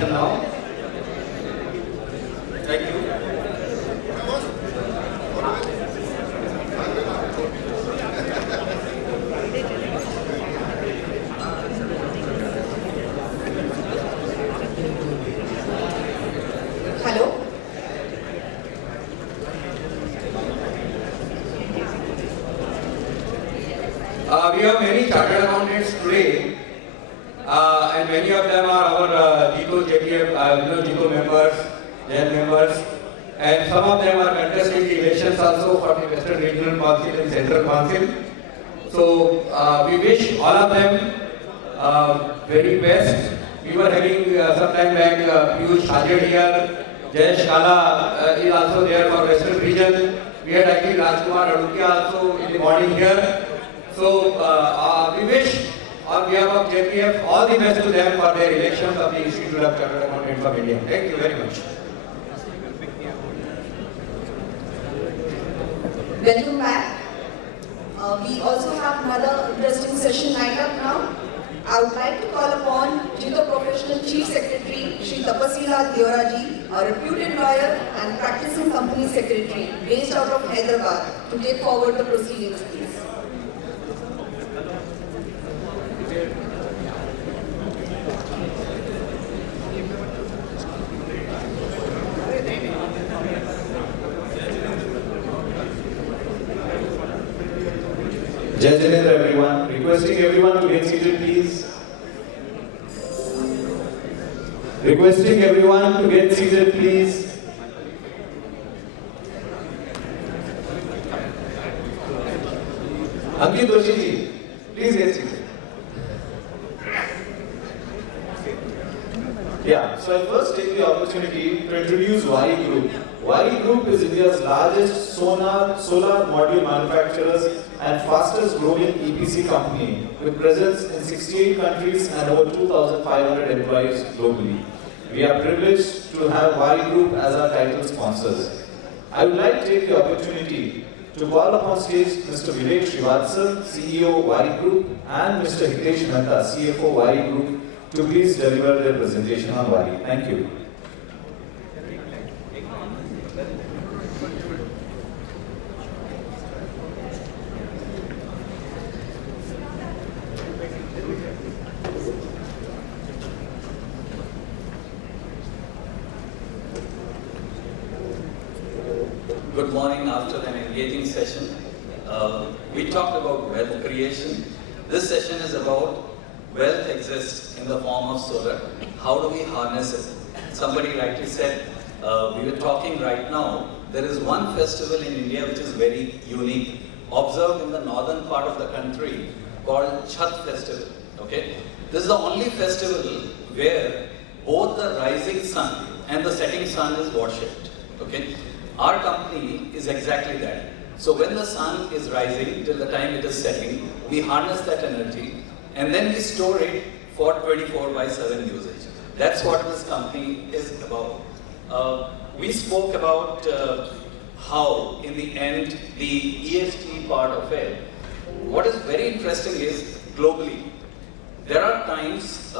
presentation now. Thank you. Hello. We have many chartered accountants today, and many of them are our GICO JPF, GICO members, GEN members, and some of them are contesting the elections also for the Western Regional Council and Central Council. So we wish all of them very best. We were having some time back Piyush Hajed here, Jayesh Kala is also there for Western region. We had actually Rajkumar Adukia also in the morning here. So we wish on behalf of JPF all the best to them for their elections of the Institute of Chartered Accountants of India. Thank you very much. Welcome back. We also have another interesting session lined up now. I would like to call upon JICO Professional Chief Secretary Shri Tapaswilal Deoraji, a reputed lawyer and practicing company secretary based out of Hyderabad, to take forward the proceedings, please. Jai Jinendra everyone. Requesting everyone to get seated please. Requesting everyone to get seated please. Ankit Doshi ji, please get seated. Yeah, so I'll first take the opportunity to introduce Waaree Group. Waaree Group is India's largest solar module manufacturers and fastest growing EPC company with presence in 68 countries and over 2,500 employees globally. We are privileged to have Waaree Group as our title sponsors. I would like to take the opportunity to call upon stage Mr. Vivek Srivastava, CEO Waaree Group, and Mr. Hitesh Mehta, CFO Waaree Group, to please deliver their presentation on Waaree. Thank you. Good morning. After an engaging session, we talked about wealth creation. This session is about wealth exists in the form of solar. How do we harness it? Somebody rightly said, we were talking right now, there is one festival in India which is very unique, observed in the northern part of the country, called Chhat Festival. Okay? This is the only festival where both the rising sun and the setting sun is worshipped. Okay? Our company is exactly that. So when the sun is rising till the time it is setting, we harness that energy and then we store it for 24/7 usage. That's what this company is about. We spoke about how, in the end, the ESG part of it. What is very interesting is globally. There are times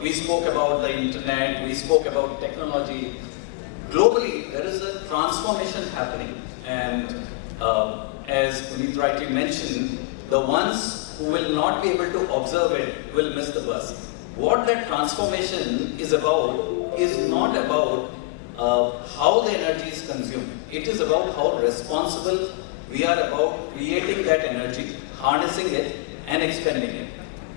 we spoke about the internet, we spoke about technology. Globally, there is a transformation happening, and as Puneet rightly mentioned, the ones who will not be able to observe it will miss the bus. What that transformation is about is not about how the energy is consumed. It is about how responsible we are about creating that energy, harnessing it, and expending it.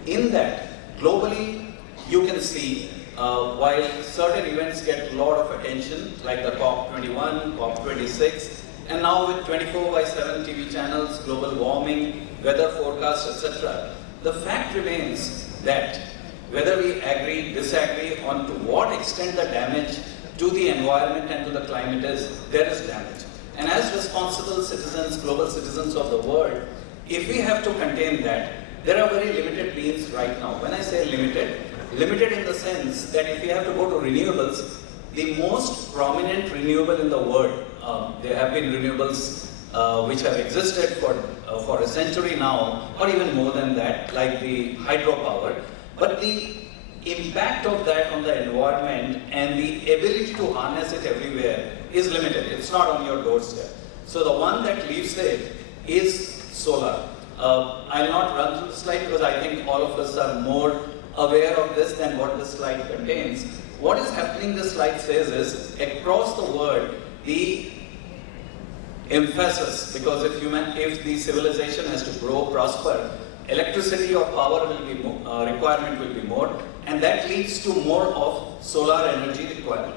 In that, globally, you can see while certain events get a lot of attention, like the COP21, COP26, and now with 24/7 TV channels, global warming, weather forecasts, etc., the fact remains that whether we agree, disagree on to what extent the damage to the environment and to the climate is, there is damage. And as responsible citizens, global citizens of the world, if we have to contain that, there are very limited means right now. When I say limited in the sense that if we have to go to renewables, the most prominent renewable in the world, there have been renewables which have existed for a century now, or even more than that, like the hydropower. But the impact of that on the environment and the ability to harness it everywhere is limited. It's not on your doorstep. So the one that leaves it is solar. I'll not run through the slide because I think all of us are more aware of this than what this slide contains. What is happening, this slide says, is across the world, the emphasis, because if the civilization has to grow, prosper, electricity or power will be requirement will be more, and that leads to more of solar energy requirement.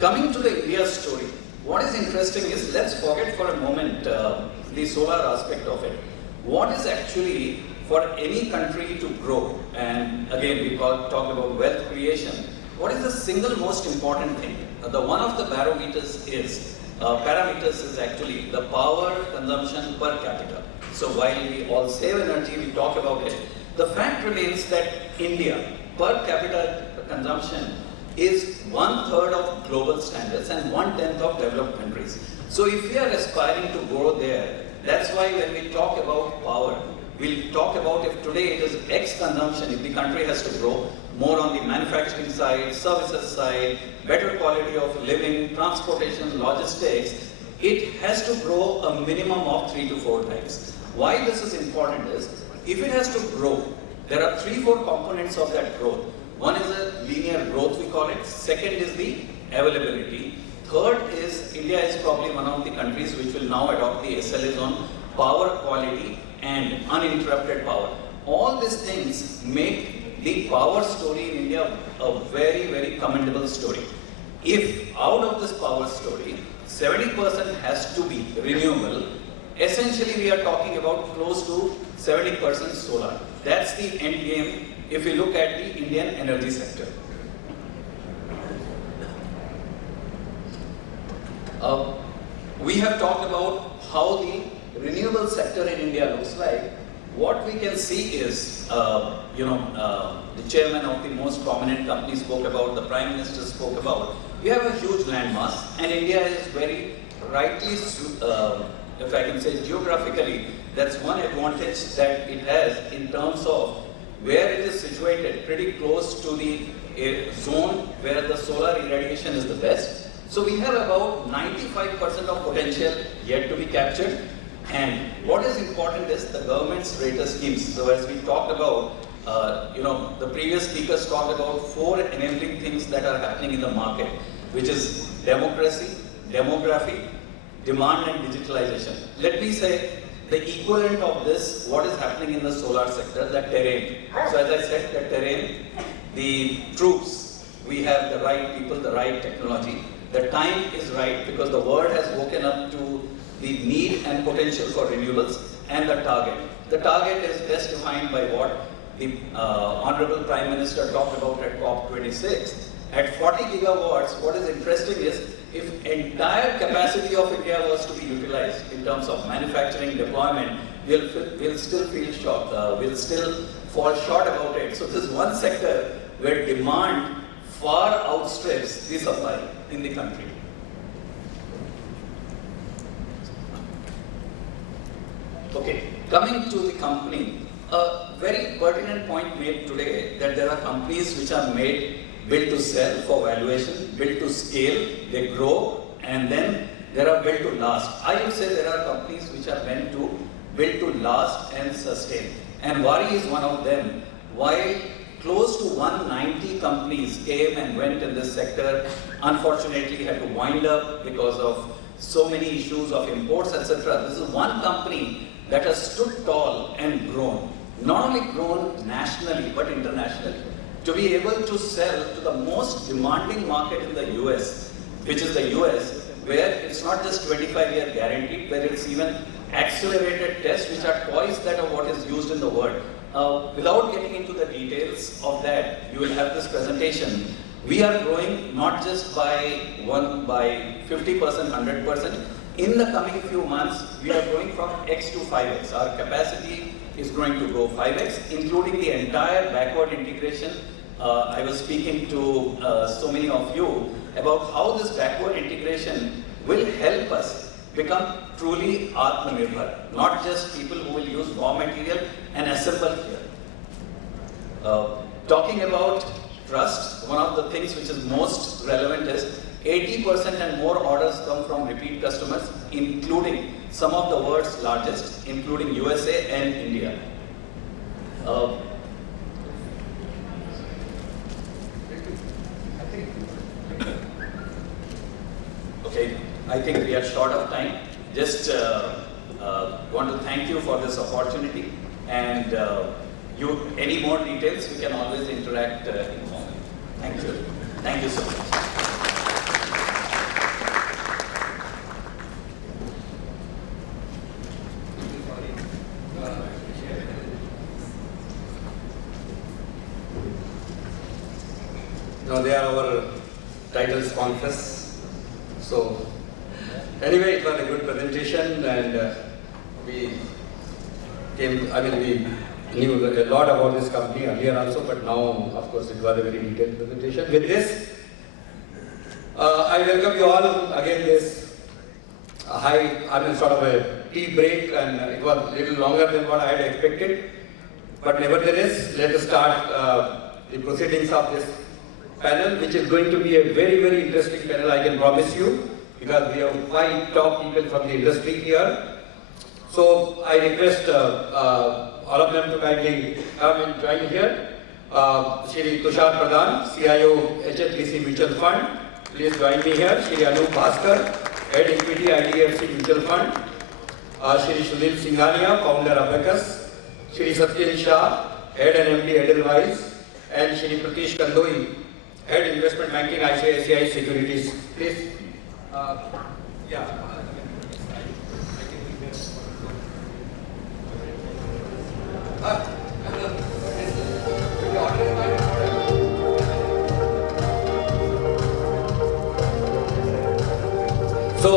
Coming to the India story, what is interesting is, let's forget for a moment the solar aspect of it. What is actually, for any country to grow, and again we talk about wealth creation, what is the single most important thing? The one of the parameters is actually the power consumption per capita. So while we all save energy, we talk about it, the fact remains that India per capita consumption is 1/3 of global standards and 1/10 of developed countries. So if we are aspiring to grow there, that's why when we talk about power, we'll talk about if today it is X consumption, if the country has to grow more on the manufacturing side, services side, better quality of living, transportation, logistics, it has to grow a minimum of 3 to 4 times. Why this is important is, if it has to grow, there are 3-4 components of that growth. One is a linear growth, we call it. Second is the availability. Third is, India is probably one of the countries which will now adopt the SLAs on power quality and uninterrupted power. All these things make the power story in India a very, very commendable story. If out of this power story, 70% has to be renewable, essentially we are talking about close to 70% solar. That's the end game if you look at the Indian energy sector. We have talked about how the renewable sector in India looks like. What we can see is, the chairman of the most prominent company spoke about, the Prime Minister spoke about, we have a huge landmass, and India is very rightly, if I can say geographically, that's one advantage that it has in terms of where it is situated, pretty close to the zone where the solar irradiation is the best. So we have about 95% of potential yet to be captured. And what is important is the government's rate schemes. So as we talked about, the previous speakers talked about 4 enabling things that are happening in the market, which is democracy, demography, demand and digitalization. Let me say the equivalent of this, what is happening in the solar sector, the terrain. So as I said, the terrain, the troops, we have the right people, the right technology. The time is right because the world has woken up to the need and potential for renewables, and the target. The target is best defined by what the Honorable Prime Minister talked about at COP26. At 40 gigawatts, what is interesting is, if entire capacity of India was to be utilized in terms of manufacturing deployment, we'll still feel short, we'll still fall short about it. So this is one sector where demand far outstrips the supply in the country. Okay, coming to the company, a very pertinent point made today that there are companies which are made built to sell for valuation, built to scale, they grow, and then there are built to last. I would say there are companies which are meant to build to last and sustain. And Waaree is one of them. While close to 190 companies came and went in this sector, unfortunately had to wind up because of so many issues of imports, etc. This is one company that has stood tall and grown. Not only grown nationally, but internationally. To be able to sell to the most demanding market in the US, which is the US, where it's not just 25-year guaranteed, where it's even accelerated tests, which are twice that of what is used in the world. Without getting into the details of that, you will have this presentation. We are growing not just by 50%, 100%. In the coming few months, we are growing from X to 5X. Our capacity is going to go 5X, including the entire backward integration. I was speaking to so many of you about how this backward integration will help us become truly Atmanirbhar, not just people who will use raw material and assemble here. Talking about trust, one of the things which is most relevant is 80% and more orders come from repeat customers, including some of the world's largest, including USA and India. Okay, I think we are short of time. Just want to thank you for this opportunity, and any more details, we can always interact informally. Thank you. Thank you so much. Now they are our title sponsors. So anyway, it was a good presentation, and we knew a lot about this company earlier also, but now, of course, it was a very detailed presentation. With this, I welcome you all again. This sort of a tea break, and it was a little longer than what I had expected. But nevertheless, let us start the proceedings of this panel, which is going to be a very, very interesting panel, I can promise you, because we have 5 top people from the industry here. So I request all of them to kindly come and join here. Shri Tushar Pradhan, CIO, HSBC Mutual Fund, please join me here. Shri Anup Bhaskar, Head Equity, IDFC Mutual Fund. Shri Sunil Singhania, Founder Abacus. Shri Satyen Shah, Head and MD Edelweiss. And Shri Pratish Kandoi, Head Investment Banking, ICICI Securities. Please. Yeah. So,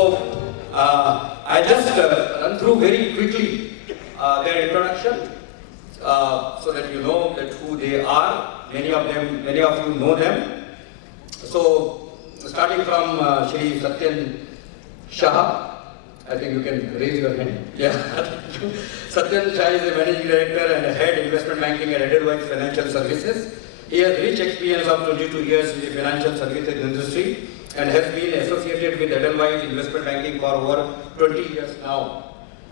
I just run through very quickly their introduction, so that you know that who they are. Many of you know them. So, starting from Shri Satyen Shah. I think you can raise your hand. Yeah. Satyen Shah is a Managing Director and a Head Investment Banking at Edelweiss Financial Services. He has rich experience of 22 years in the financial services industry and has been associated with Edelweiss Investment Banking for over 20 years now.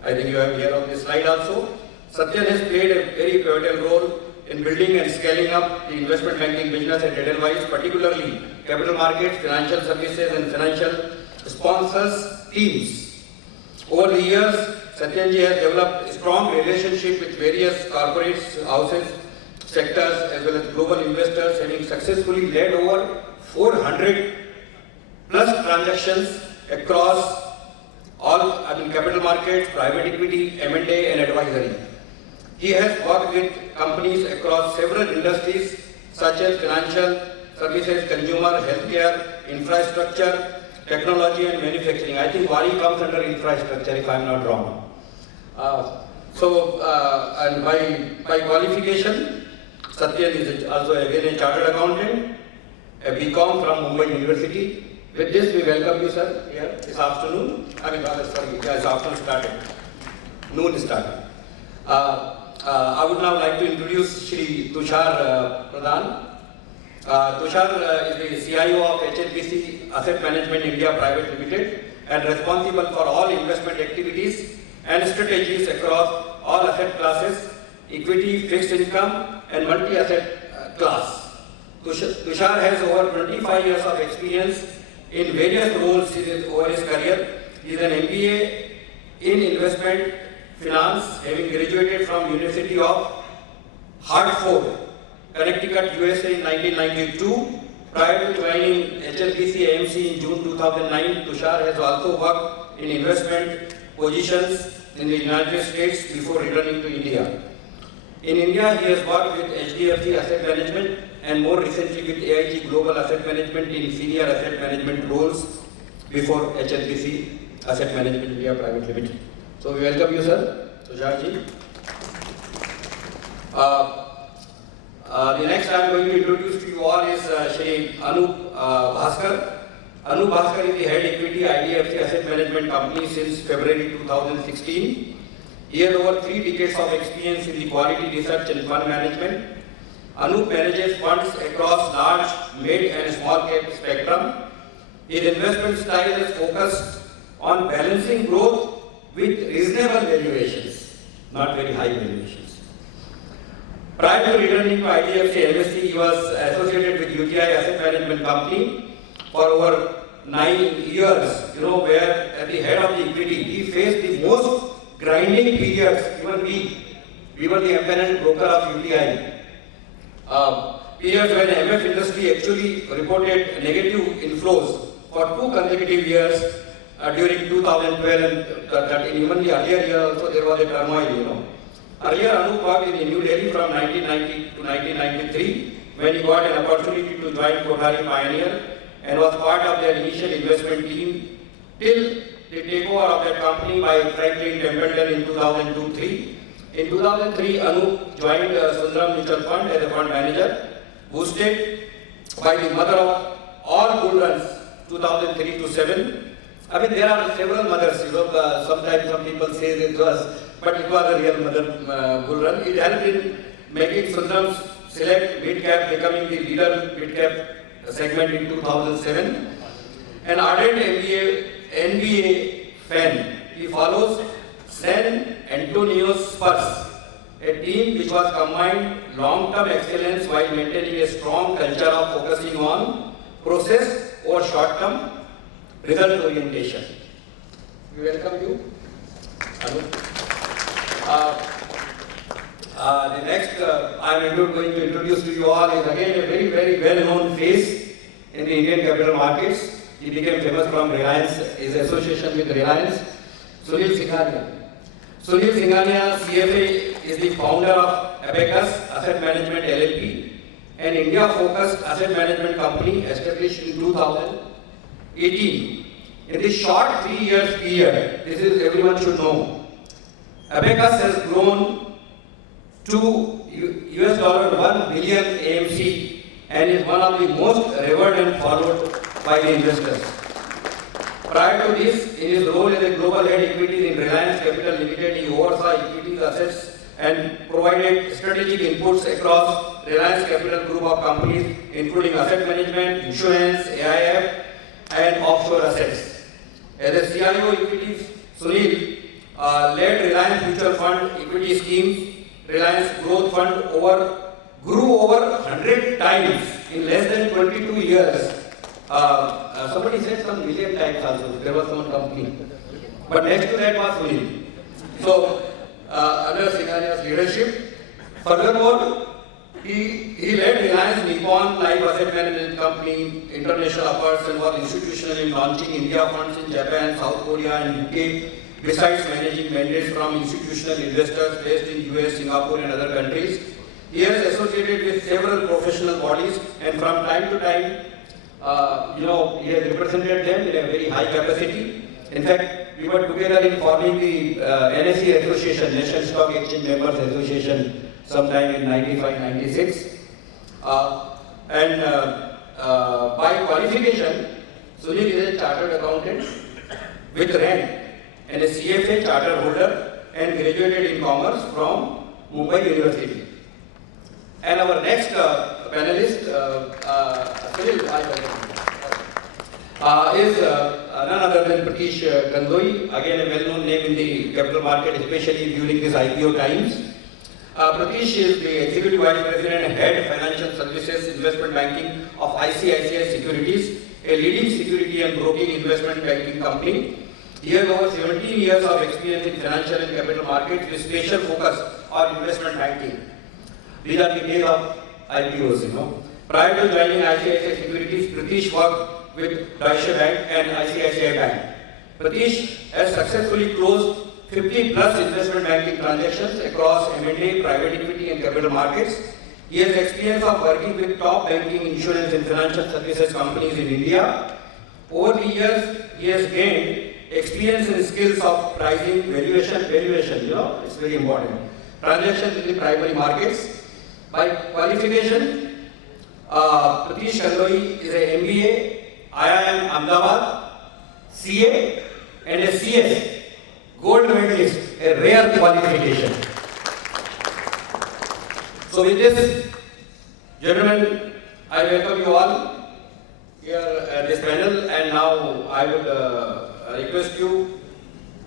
I think you have here on this slide also. Satyen has played a very pivotal role in building and scaling up the investment banking business at Edelweiss, particularly capital markets, financial services and financial sponsors teams. Over the years, Satyenji has developed a strong relationship with various corporates, houses, sectors, as well as global investors, having successfully led over 400 plus transactions across all capital markets, private equity, M&A, and advisory. He has worked with companies across several industries such as financial services, consumer, healthcare, infrastructure, technology and manufacturing. I think Wari comes under infrastructure, if I am not wrong. And by qualification, Satyen is also again a chartered accountant, a BCom from Mumbai University. With this, we welcome you, sir, here this afternoon. This afternoon started. Noon started. I would now like to introduce Shri Tushar Pradhan. Tushar is the CIO of HSBC Asset Management India Private Limited and responsible for all investment activities and strategies across all asset classes, equity, fixed income and multi-asset class. Tushar has over 25 years of experience in various roles over his career. He is an MBA in investment finance, having graduated from University of Hartford, Connecticut, USA in 1992. Prior to joining HSBC AMC in June 2009, Tushar has also worked in investment positions in the United States before returning to India. In India, he has worked with HDFC Asset Management and more recently with AIG Global Asset Management in senior asset management roles before HSBC Asset Management India Private Limited. So we welcome you, sir, Tushar ji. The next I am going to introduce to you all is Shri Anup Bhaskar. Anup Bhaskar is the head equity IDFC Asset Management Company since February 2016. He has over 3 decades of experience in the quality research and fund management. Anup manages funds across large, mid and small cap spectrum. His investment style is focused on balancing growth with reasonable valuations, not very high valuations. Prior to returning to IDFC MSC, he was associated with UTI Asset Management Company for over 9 years, where at the head of the equity, he faced the most grinding periods. Even we were the empaneled broker of UTI. Periods when MF industry actually reported negative inflows for 2 consecutive years during 2012 and 13. Even the earlier year also there was a turmoil, Earlier Anup worked in New Delhi from 1990 to 1993 when he got an opportunity to join Kothari Pioneer and was part of their initial investment team till the takeover of that company by Franklin Templeton in 2002-03. In 2003, Anup joined Sundaram Mutual Fund as a fund manager, boosted by the mother of all bull runs, 2003 to 7. I mean, there are several mothers, sometimes some people say it was, but it was a real mother bull run. It helped in making Sundaram's select mid-cap, becoming the leader mid-cap segment in 2007. An ardent NBA fan, he follows San Antonio Spurs, a team which was combined long-term excellence while maintaining a strong culture of focusing on process or short-term result orientation. We welcome you. The next I am going to introduce to you all is again a very, very well-known face in the Indian capital markets. He became famous from Reliance, his association with Reliance, Sunil Singhania. Sunil Singhania, CFA, is the founder of Abacus Asset Management LLP, an India-focused asset management company established in 2018. In this short 3 years period, this is everyone should know, Abacus has grown to $1 billion AMC and is one of the most revered and followed by the investors. Prior to this, in his role as a global head equities in Reliance Capital Limited, he oversaw equities assets and provided strategic inputs across Reliance Capital group of companies, including asset management, insurance, AIF, and offshore assets. As a CIO equities, Sunil led Reliance Mutual Fund equity schemes. Reliance Growth Fund grew over 100 times in less than 22 years. Somebody said some million times also, there was some company. But next to that was Sunil. So, under Singhania's leadership, furthermore, he led Reliance Nippon Life Asset Management Company, international efforts, and was institutional in launching India funds in Japan, South Korea, and UK, besides managing mandates from institutional investors based in US, Singapore, and other countries. He has associated with several professional bodies, and from time to time, he has represented them in a very high capacity. In fact, we were together in forming the NSE Association, National Stock Exchange Members Association, sometime in 95-96. By qualification, Sunil is a chartered accountant with rank and a CFA charter holder and graduated in commerce from Mumbai University. And our next panelist, Sunil, is none other than Pratish Gandoi, again a well-known name in the capital market, especially during these IPO times. Pratish is the Executive Vice President and Head Financial Services Investment Banking of ICICI Securities, a leading security and broking investment banking company. He has over 17 years of experience in financial and capital markets with special focus on investment banking. These are the days of IPOs, Prior to joining ICICI Securities, Pratish worked with Deutsche Bank and ICICI Bank. Pratish has successfully closed 50 plus investment banking transactions across M&A, private equity and capital markets. He has experience of working with top banking, insurance and financial services companies in India. Over the years, he has gained experience and skills of pricing, valuation, it's very important. Transactions in the primary markets. By qualification, Pratish Gandoi is an MBA, IIM Ahmedabad, CA and a CS, gold medalist, a rare qualification. So with this, gentlemen, I welcome you all here at this panel, and now I would request you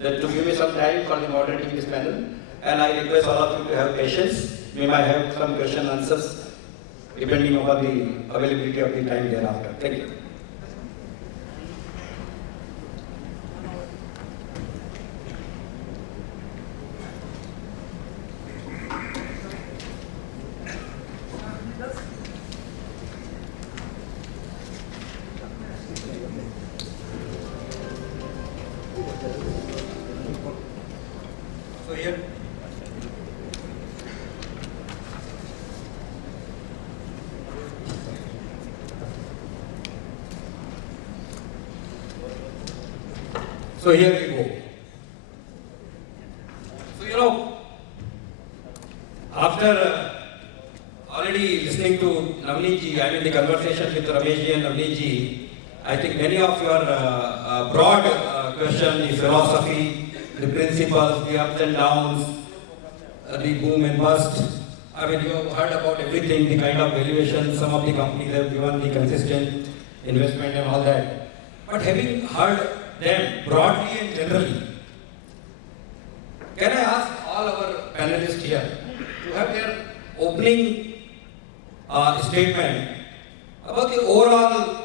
that to give me some time for the moderating this panel, and I request all of you to have patience. We might have some question answers depending upon the availability of the time thereafter. Thank you. So here. So here we go. So after already listening to Navneet ji, I mean the conversation with Ramesh ji and Navneet ji, I think many of your broad questions, the philosophy, the principles, the ups and downs, the boom and bust. I mean, you have heard about everything, the kind of valuation some of the companies have given, the consistent investment and all that. But having heard them broadly and generally, can I ask all our panelists here to have their opening statement about the overall,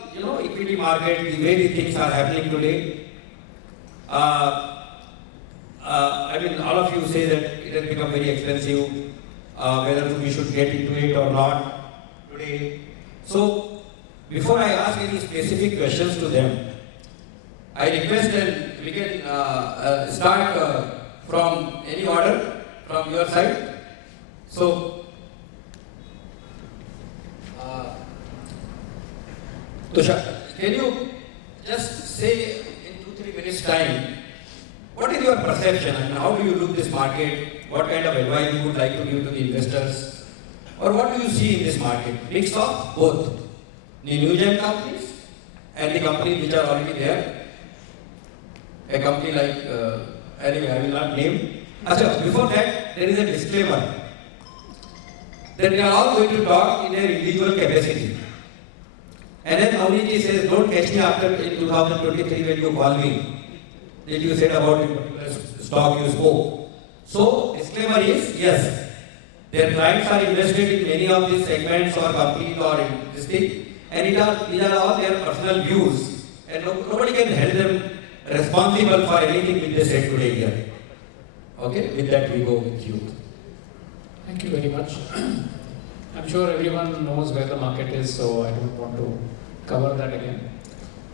equity market, the way the things are happening today? I mean, all of you say that it has become very expensive, whether we should get into it or not today. So, before I ask any specific questions to them, I request that we can start from any order from your side. So, Tushar, can you just say in 2-3 minutes time, what is your perception? I mean, how do you look this market? What kind of advice you would like to give to the investors? Or what do you see in this market? Mix of both the new gen companies and the companies which are already there. A company like, anyway, I will not name. Achha, before that, there is a disclaimer that they are all going to talk in their individual capacity. And then Navneet says, don't catch me after in 2023 when you call me, that you said about the particular stock you spoke. So, disclaimer is, yes, their clients are invested in many of these segments or companies or in this thing, and these are all their personal views, and nobody can hold them responsible for anything which they said today here. Okay, with that we go with you. Thank you very much. I'm sure everyone knows where the market is, so I don't want to cover that again.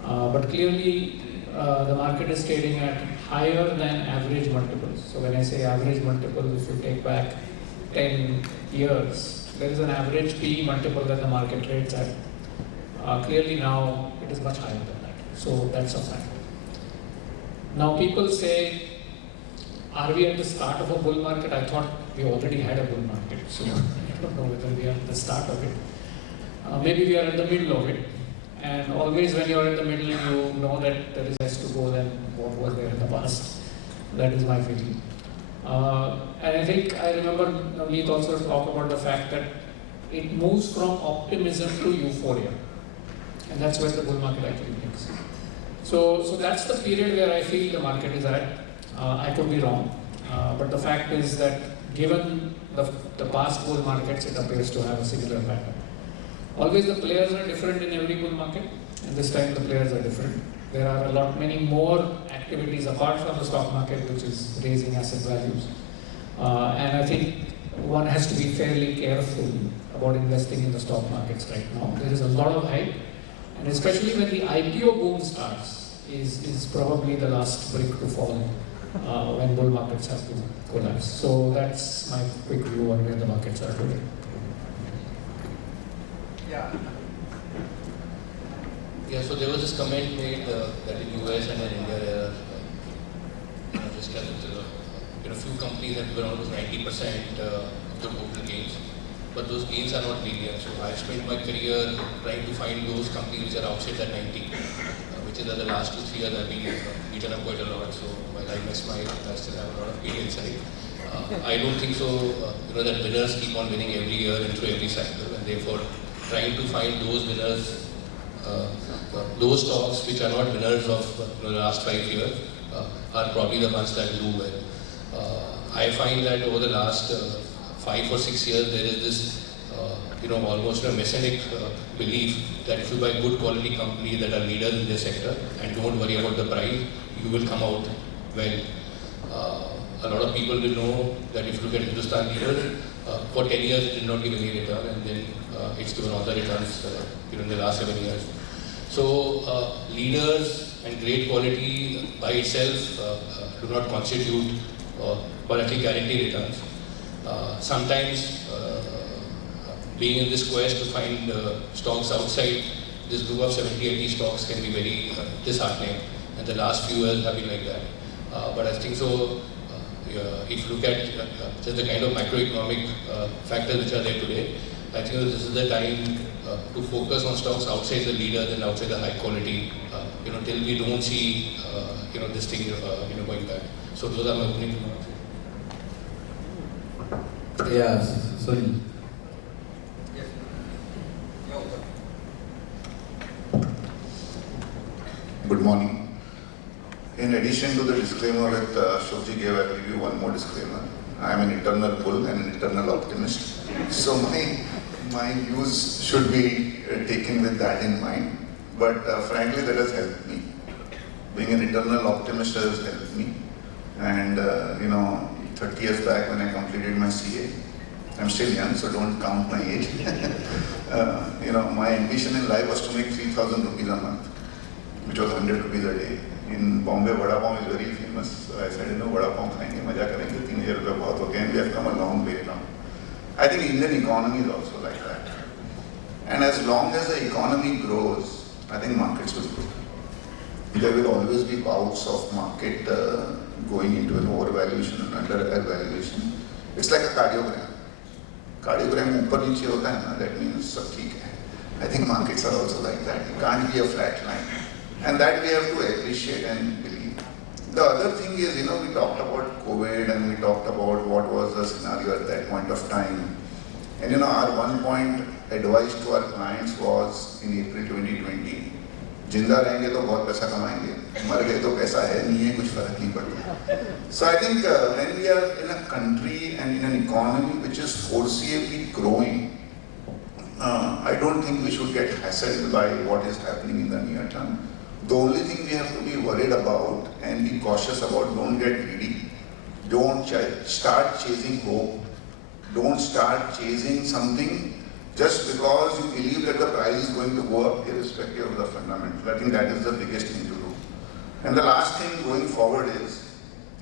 But clearly, the market is trading at higher than average multiples. So when I say average multiples, if you take back 10 years, there is an average PE multiple that the market trades at. Clearly now, it is much higher than that. So that's a fact. Now people say, are we at the start of a bull market? I thought we already had a bull market. So I don't know whether we are at the start of it. Maybe we are at the middle of it. And always when you are in the middle, you know that there is less to go than what was there in the past. That is my feeling. And I think I remember Navneet also talk about the fact that it moves from optimism to euphoria. And that's where the bull market actually makes. So that's the period where I feel the market is at. I could be wrong. But the fact is that given the past bull markets, it appears to have a similar pattern. Always the players are different in every bull market, and this time the players are different. There are many more activities apart from the stock market, which is raising asset values. And I think one has to be fairly careful about investing in the stock markets right now. There is a lot of hype, and especially when the IPO boom starts, is probably the last brick to fall when bull markets have to collapse. So that's my quick view on where the markets are today. Yeah, so there was this comment made that in US and in India there are just few companies have given almost 90% of the total gains. but those gains are not linear. So I spent my career trying to find those companies which are outside that 90, which is that the last 2-3 years I've been beaten up quite a lot. So while I may smile, I still have a lot of pain inside. I don't think so, that winners keep on winning every year and through every cycle, and therefore trying to find those winners, those stocks which are not winners of the last 5 years are probably the ones that do well. I find that over the last 5 or 6 years there is this, almost a messianic belief that if you buy good quality companies that are leaders in their sector and don't worry about the price, you will come out well. A lot of people will know that if you look at Hindustan Lever, for 10 years it did not give any return, and then it's given all the returns in the last 7 years. So leaders and great quality by itself do not constitute or at least guarantee returns. Sometimes being in this quest to find stocks outside this group of 70-80 stocks can be very disheartening, and the last few years have been like that. But I think so. If you look at just the kind of macroeconomic factors which are there today, I think this is the time to focus on stocks outside the leaders and outside the high quality, till we don't see, this thing, going back. So those are my opening remarks. Yeah, sorry. Good morning. In addition to the disclaimer that Ashokji gave, I will give you one more disclaimer. I am an eternal bull and an eternal optimist. So my views should be taken with that in mind. But frankly, that has helped me. Being an eternal optimist has helped me. And 30 years back when I completed my CA, I'm still young, so don't count my age. My ambition in life was to make 3,000 rupees a month, which was 100 rupees a day. In Bombay, Vada Pav is very famous. So I said, Vada Pav khayenge, maja karenge, 3,000 rupees bahut ho gaye. And we have come a long way now. I think Indian economy is also like that. And as long as the economy grows, I think markets will grow. There will always be bouts of market going into an overvaluation and undervaluation. It's like a cardiogram. Cardiogram upar niche hota hai na, that means sab theek hai. I think markets are also like that. It can't be a flat line. And that we have to appreciate and believe. The other thing is, we talked about COVID and we talked about what was the scenario at that point of time. And our one point advice to our clients was in April 2020, जिंदा रहेंगे तो बहुत पैसा कमाएंगे, मर गए तो पैसा है नहीं है, कुछ फर्क नहीं पड़ता. So I think when we are in a country and in an economy which is foreseeably growing, I don't think we should get hassled by what is happening in the near term. The only thing we have to be worried about and be cautious about, don't get greedy, don't start chasing hope, don't start chasing something just because you believe that the price is going to go up irrespective of the fundamentals. I think that is the biggest thing to do. And the last thing going forward is,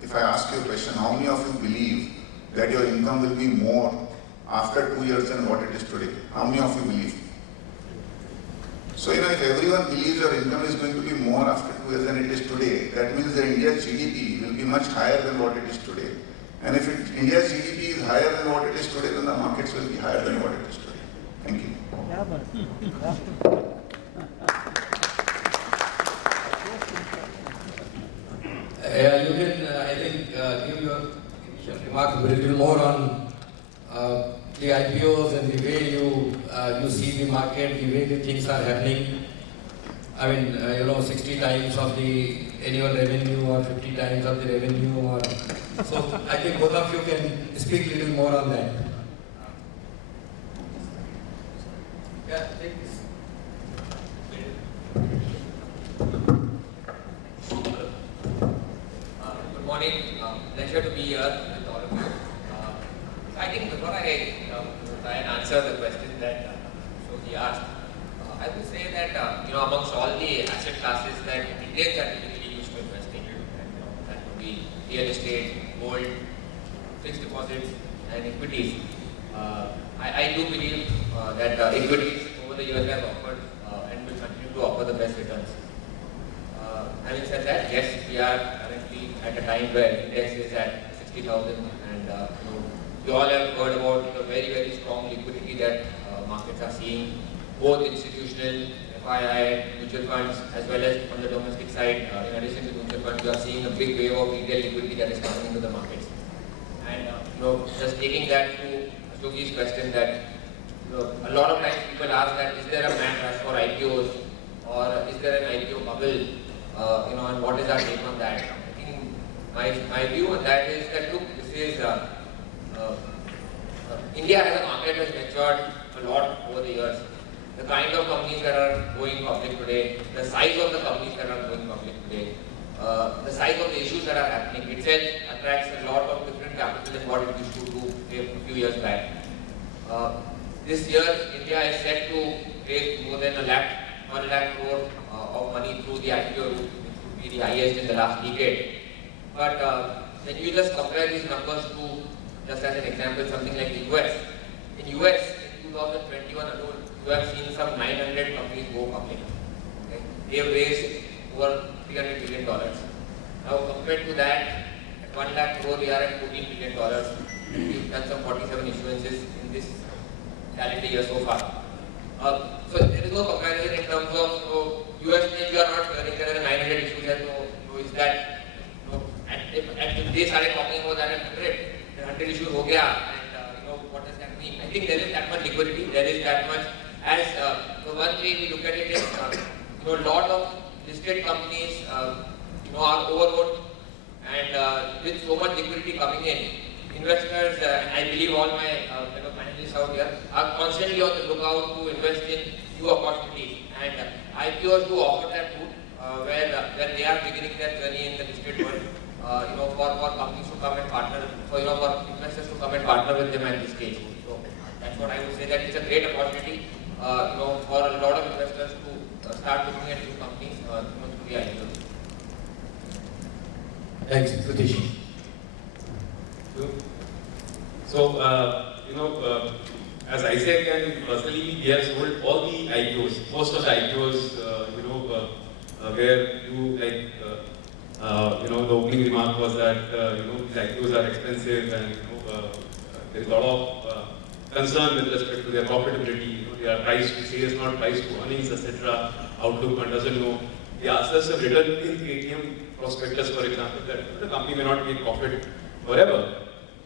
if I ask you a question, how many of you believe that your income will be more after 2 years than what it is today? How many of you believe? So, if everyone believes your income is going to be more after 2 years than it is today, that means that India's GDP will be much higher than what it is today. And if India's GDP is higher than what it is today, then the markets will be higher than what it is today. Thank you. You can, I think, give your remarks a little more on the IPOs and the way you see the market, the way the things are happening. I mean, 60 times of the annual revenue or 50 times of the revenue. So I think both of you can speak a little more on that. Yeah, take this. Good morning. Pleasure to be here with all of you. I think before I try and answer the question that Shoji asked, I would say that amongst all the asset classes that Indians are typically used to investing in, that would be real estate, gold, fixed deposits, and equities. I do believe that equities over the years have offered and will continue to offer the best returns. Having said that, yes, we are currently at a time where index is at 60,000 and you all have heard about the very, very strong liquidity that markets are seeing, both institutional, FII, mutual funds, as well as on the domestic side. In addition to mutual funds, you are seeing a big wave of retail liquidity that is coming into the markets. And just taking that to Ashokji's question, that a lot of times people ask that is there a mad rush for IPOs, or is there an IPO bubble? And what is our take on that? I think my view on that is that look, this is India as a market has matured a lot over the years. The kind of companies that are going public today, the size of the companies that are going public today, the size of the issues that are happening itself attracts a lot of different capital than what it used to do a few years back. This year, India is set to raise more than 1 lakh crore of money through the IPO route, which would be the highest in the last decade. But when you just compare these numbers to, just as an example, something like the US. In US, in 2021 alone, you have seen some 900 companies go public. Okay? They have raised over $300 billion. Now compared to that, at 1 lakh crore, we are at $14 billion. We've done some 47 issuances in this calendar year so far. So there is no comparison in terms of US name, you are not hearing there are 900 issues, and so is that, if they started talking about that at 100 issues ho gaya, and what does that mean? I think there is that much liquidity, there is that much, as the one way we look at it is, a lot of listed companies are overloaded, and with so much liquidity coming in, investors, and I believe all my panelists out here, are constantly on the lookout to invest in new opportunities, and IPOs do offer that route where they are beginning their journey in the listed world. For companies to come and partner, for investors to come and partner with them at this stage. So that's what I would say, that it's a great opportunity, for a lot of investors to start looking at new companies through the IPO. Thanks, Pratish. So, as ISEC and personally, we have sold all the IPOs, most of the IPOs, where you the opening remark was that, these IPOs are expensive, and, there is a lot of concern with respect to their profitability. They are priced to sales, not priced to earnings, etc. Outlook one doesn't know. The assets have written in the ATM prospectus, for example, that the company may not make profit forever.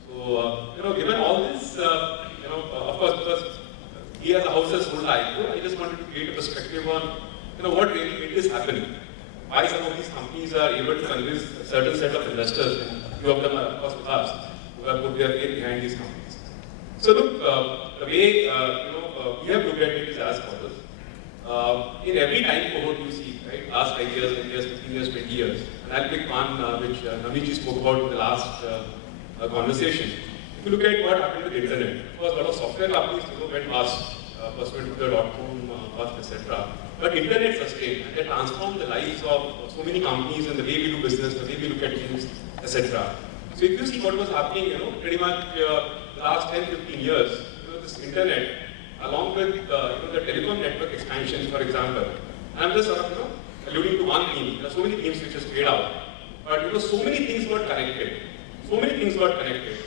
So, given all this, of course, because we as a house has sold the IPO, I just wanted to create a perspective on, what really made this happen. Why some of these companies are able to convince a certain set of investors, and a few of them are, of course, with us, who have put their faith behind these companies. So look, the way we have looked at it is as follows. In every time cohort you see, right, last 5 years, 10 years, 15 years, 20 years, and I'll pick one which Navneet spoke about in the last conversation. If you look at what happened with the internet, of course, a lot of software companies went past, pursuant to the .com bust, etc. But internet sustained, and they transformed the lives of so many companies and the way we do business, the way we look at things, etc. So if you see what was happening, pretty much the last 10, 15 years, this internet, along with the telecom network expansions, for example, and I'm just sort of alluding to one theme. There are so many themes which has played out, but so many things got connected. So many things got connected.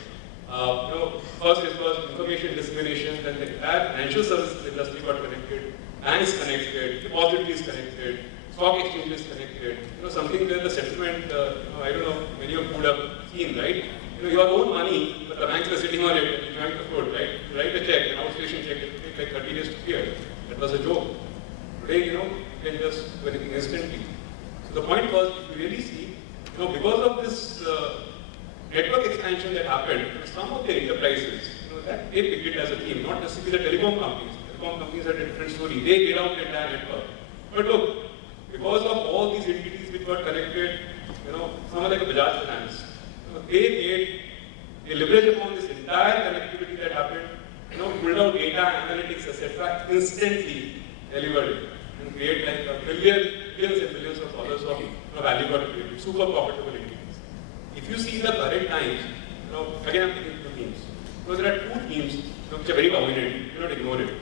First it was information dissemination, then the entire financial services industry got connected, banks connected, depositories connected, stock exchanges connected. Something where the settlement, I don't know, many of you would have seen, right? Your own money, but the banks are sitting on it, and you have to float, right? You write a check, an outstation check, it will take like 30 days to clear. That was a joke. Today, you can just do anything instantly. So the point was, if you really see, because of this network expansion that happened, some of the enterprises, that they picked it as a theme, not necessarily the telecom companies. Telecom companies had a different story. They get out the entire network. But look, because of all these entities which got connected, someone like a Bajaj Finance, they leverage upon this entire connectivity that happened, pulled out data, analytics, etc., instantly delivered it, and create like billions and billions of dollars of value got created, super profitable entities. If you see the current times, again I'm taking two themes. So there are two themes which are very dominant, you cannot ignore it.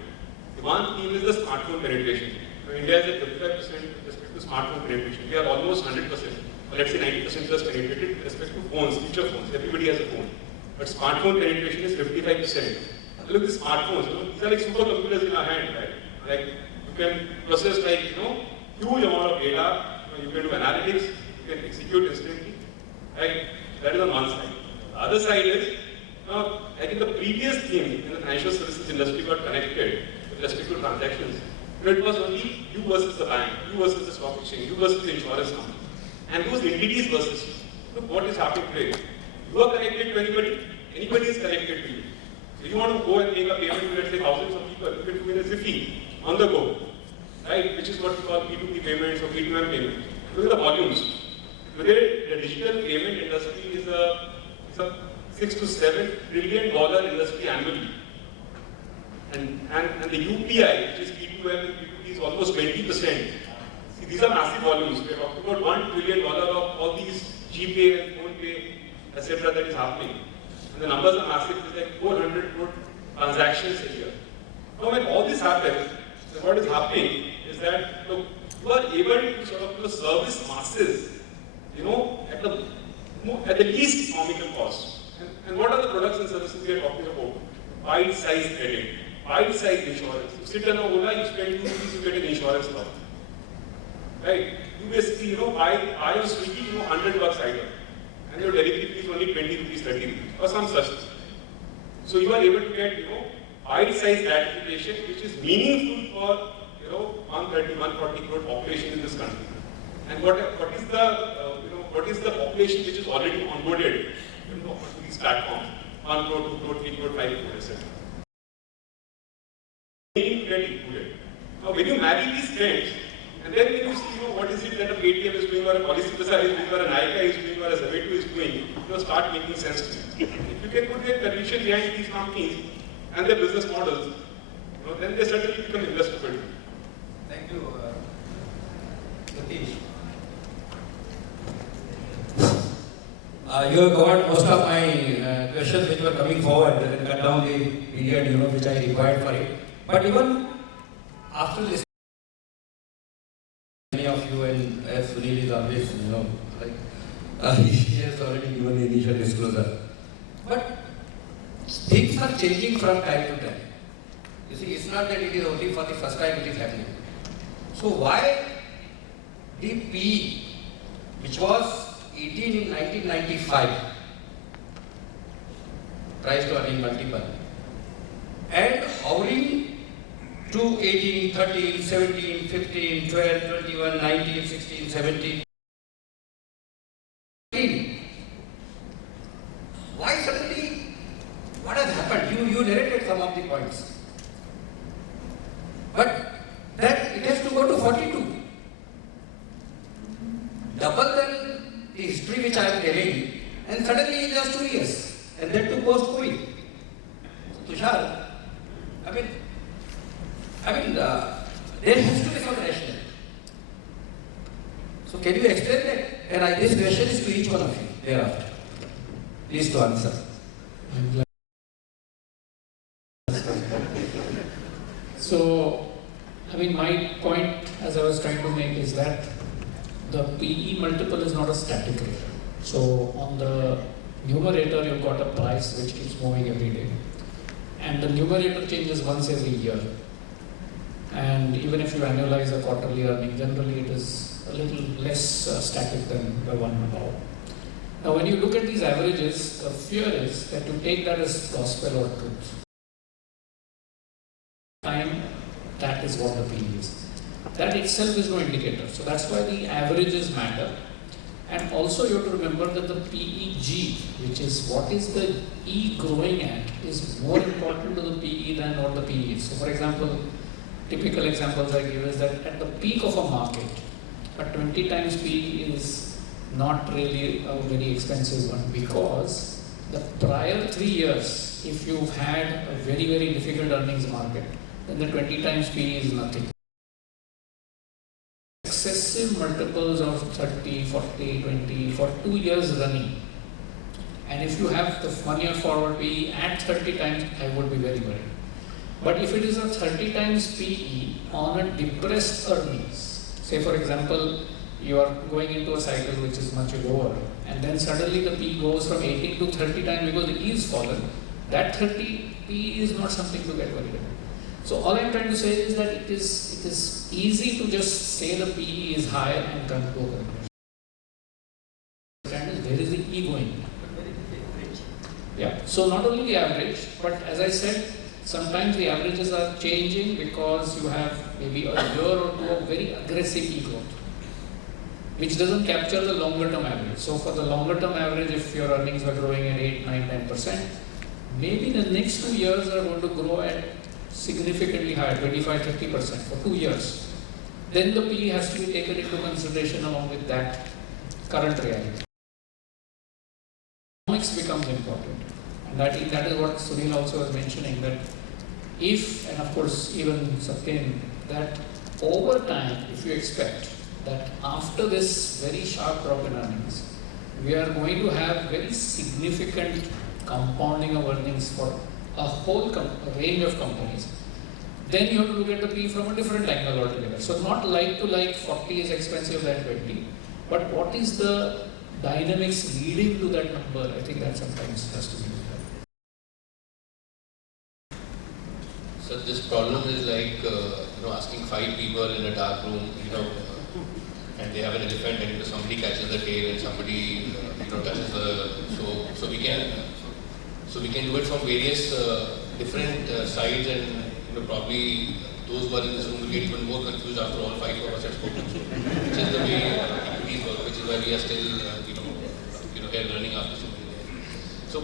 The one theme is the smartphone penetration. India is at 55% with respect to smartphone penetration. We are almost 100%, or let's say 90% plus penetrated with respect to phones, feature phones. Everybody has a phone. but smartphone penetration is 55%. Look at the smartphones, these are like supercomputers in our hand, right? Like you can process like, huge amount of data, you can do analytics, you can execute instantly, right? That is on one side. The other side is, I think the previous theme in the financial services industry got connected with respect to transactions. It was only you versus the bank, you versus the stock exchange, you versus the insurance company. And those entities versus you. Look what is happening today. You are connected to anybody is connected to you. So if you want to go and make a payment to, let's say, thousands of people, you can do it in a jiffy, on the go, right? Which is what we call P2P payments or P2M payments. Look at the volumes. Today, the digital payment industry is a $6 to $7 trillion industry annually. And the UPI, which is P2M and P2P, is almost 20%. See, these are massive volumes. We are talking about $1 trillion of all these GPay and PhonePe, etc. that is happening. And the numbers are massive. It's like 400 crore transactions a year. Now, when all this happens, then what is happening is that look, you are able to sort of service masses, at the least economical cost. And what are the products and services we are talking about? Bite-sized credit, bite-sized insurance. You sit on a Ola, you spend 2 rupees, you get an insurance cover. Right? You basically, buy on Swiggy, $100 item. And your delivery fee is only 20 rupees, 30 rupees, or some such thing. So you are able to get, bite-sized gratification, which is meaningful for, 130, 140 crore population in this country. And what is the population which is already onboarded, to these platforms? 1 crore, 2 crore, 3 crore, 5 crore, etc. Get included. Now, when you marry these trends, and then when you see, what is it that a Paytm is doing, or a Policybazaar is doing, or a Nykaa is doing, or a Zomato is doing, start making sense to you. If you can put their conviction behind these companies and their business models, then they certainly become investable. Thank you, Satish. You have covered most of my questions which were coming forward and cut down the period which I required for it. But even after this, many of you, and as Sunil is always, he has already given the initial disclosure. But things are changing from time to time. You see, it's not that it is only for the first time it is happening. So why the PE, which was 18 in 1995, price to earning multiple, and hovering to 18, 13, 17, 15, 12, 21, 19, 16, 17. Why suddenly, what has happened? You narrated some of the points. But then it has to go to 42. Double than the history which I am telling, and suddenly in just 2 years, and then to post-COVID. Tushar, there has to be some rationale. So can you explain that? And this question is to each one of you thereafter. Please to answer. So, my point, as I was trying to make, is that the PE multiple is not a static rate. So, on the numerator, you've got a price which keeps moving every day. And the numerator changes once every year. And even if you annualize a quarterly earning, generally it is a little less static than the one above. Now, when you look at these averages, the fear is that you take that as gospel or truth. That is what the PE is. That itself is no indicator. So that's why the averages matter. And also you have to remember that the PEG, which is what is the E growing at, is more important to the PE than what the PE is. So for example, typical examples I give is that at the peak of a market, a 20 times PE is not really a very expensive one, because the prior 3 years, if you've had a very, very difficult earnings market, then the 20 times PE is nothing. Excessive multiples of 30, 40, 20 for 2 years running. And if you have the 1 year forward PE at 30 times, I would be very worried. But if it is a 30 times PE on a depressed earnings, say for example, you are going into a cycle which is much lower, and then suddenly the P goes from 18 to 30 times because the E is fallen. That 30 P is not something to get worried about. So all I'm trying to say is that it is easy to just say the PE is high and control. Where is the E going? Yeah. So not only the average, but as I said, sometimes the averages are changing because you have maybe a year or two of very aggressive E growth, which doesn't capture the longer term average. So for the longer term average, if your earnings were growing at 8, 9, 10%, maybe the next 2 years are going to grow at significantly higher, 25, 30% for 2 years. Then the PE has to be taken into consideration along with that current reality. Economics becomes important. And that is what Sunil also was mentioning, that if, and of course even Satyen, that over time, if you expect that after this very sharp drop in earnings, we are going to have very significant compounding of earnings for a whole range of companies, then you have to look at the P from a different angle altogether. So not like to like 40 is expensive than 20, but what is the dynamics leading to that number? I think that sometimes has to be looked at. So this problem is like asking 5 people in a dark room, and they have an elephant and somebody catches the tail and somebody touches the so we can do it from various different sides, and probably those who are in this room will get even more confused after all 5 of us have spoken. Which is the way equities work, which is why we are still here learning after so many years. So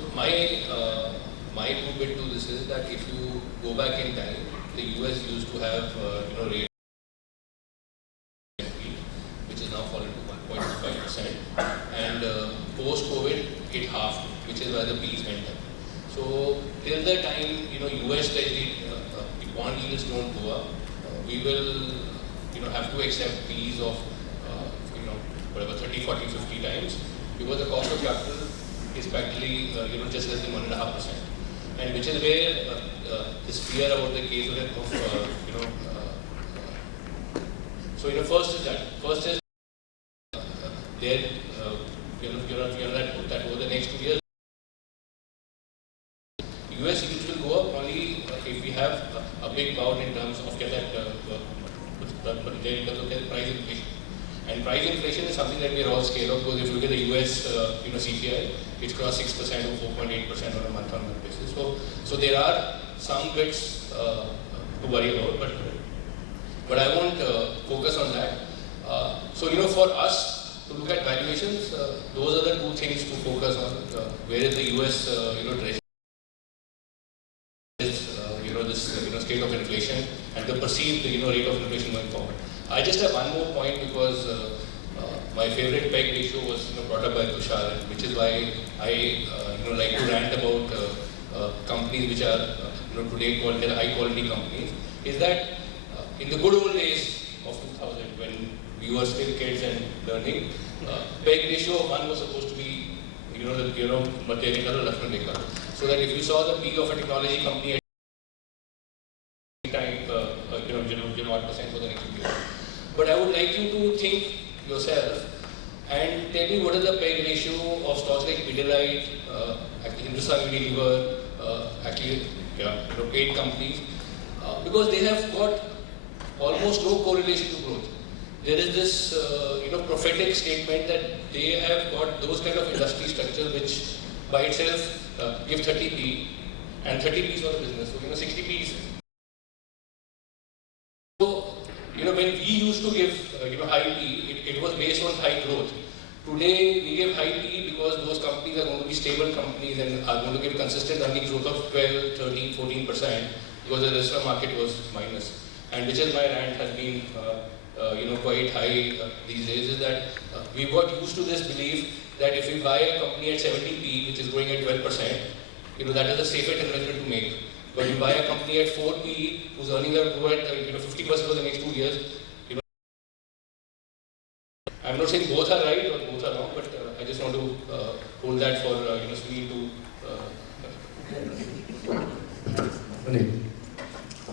my two bit to this is that if you go back in time, the US used to have rate which is now fallen to 1.5%, and post-COVID it halved, which is why the P's went up. So till the time US bond yields don't go up, we will have to accept P's of whatever 30, 40, 50 times, because the cost of capital is practically just less than 1.5%, and which is where this fear about the case of first is that there that over the next 2 years US yields will go up only if we have a big bout in terms of price inflation. And price inflation is something that we are all scared of, because if you look at the US CPI, it's crossed 6% or 4.8% on a month-on-month basis. So there are some bits to worry about, but I won't focus on that. For us to look at valuations, those are the two things to focus on. Where is the US treasury? This state of inflation and the perceived rate of inflation going forward. I just have one more point, because my favorite PEG ratio was brought up by Tushar, which is why I like to rant about companies which are today called high quality companies. Is that in the good old days of 2000, when we were still kids and learning, PEG ratio of 1 was supposed to be Mathematical or Lakshman Rekha. So that if you saw the peak of a technology company at time, 0% for the next 2 years. But I would like you to think yourself and tell me what is the PEG ratio of stocks like Pidilite, Hindustan Unilever, paid companies, because they have got almost no correlation to growth. There is this prophetic statement that they have got those kind of industry structures which by itself give 30p, and 30p for the business, so 60p. So when we used to give high P, it was based on high growth. Today we give high P because those companies are going to be stable companies and are going to give consistent earnings growth of 12, 13, 14%, because the rest of the market was minus. And which is my rant has been quite high these days, is that we've got used to this belief that if we buy a company at 70p, which is growing at 12%, that is the safest investment to make. But you buy a company at 4p, whose earnings are grow at 50% for the next 2 years. I'm not saying both are right or both are wrong, but I just want to hold that for Sunil to.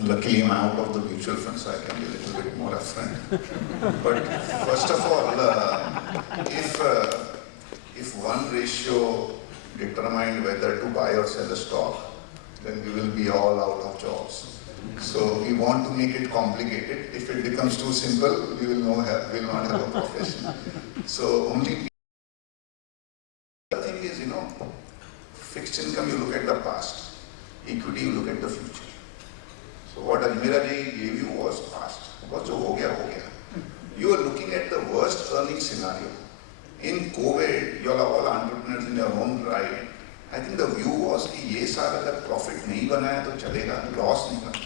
Luckily, I'm out of the mutual fund, so I can be a little bit more upfront. But first of all, if one ratio determined whether to buy or sell a stock, then we will be all out of jobs. So we want to make it complicated. If it becomes too simple, we will not have a profession. So only the thing is, fixed income, you look at the past. Equity, you look at the future. So what Ajmera ji gave you was past. Because jo ho gaya. You are looking at the worst earning scenario. In COVID, you are all entrepreneurs in your own right. I think the view was कि ये साल अगर profit नहीं बनाया तो चलेगा, loss नहीं करना.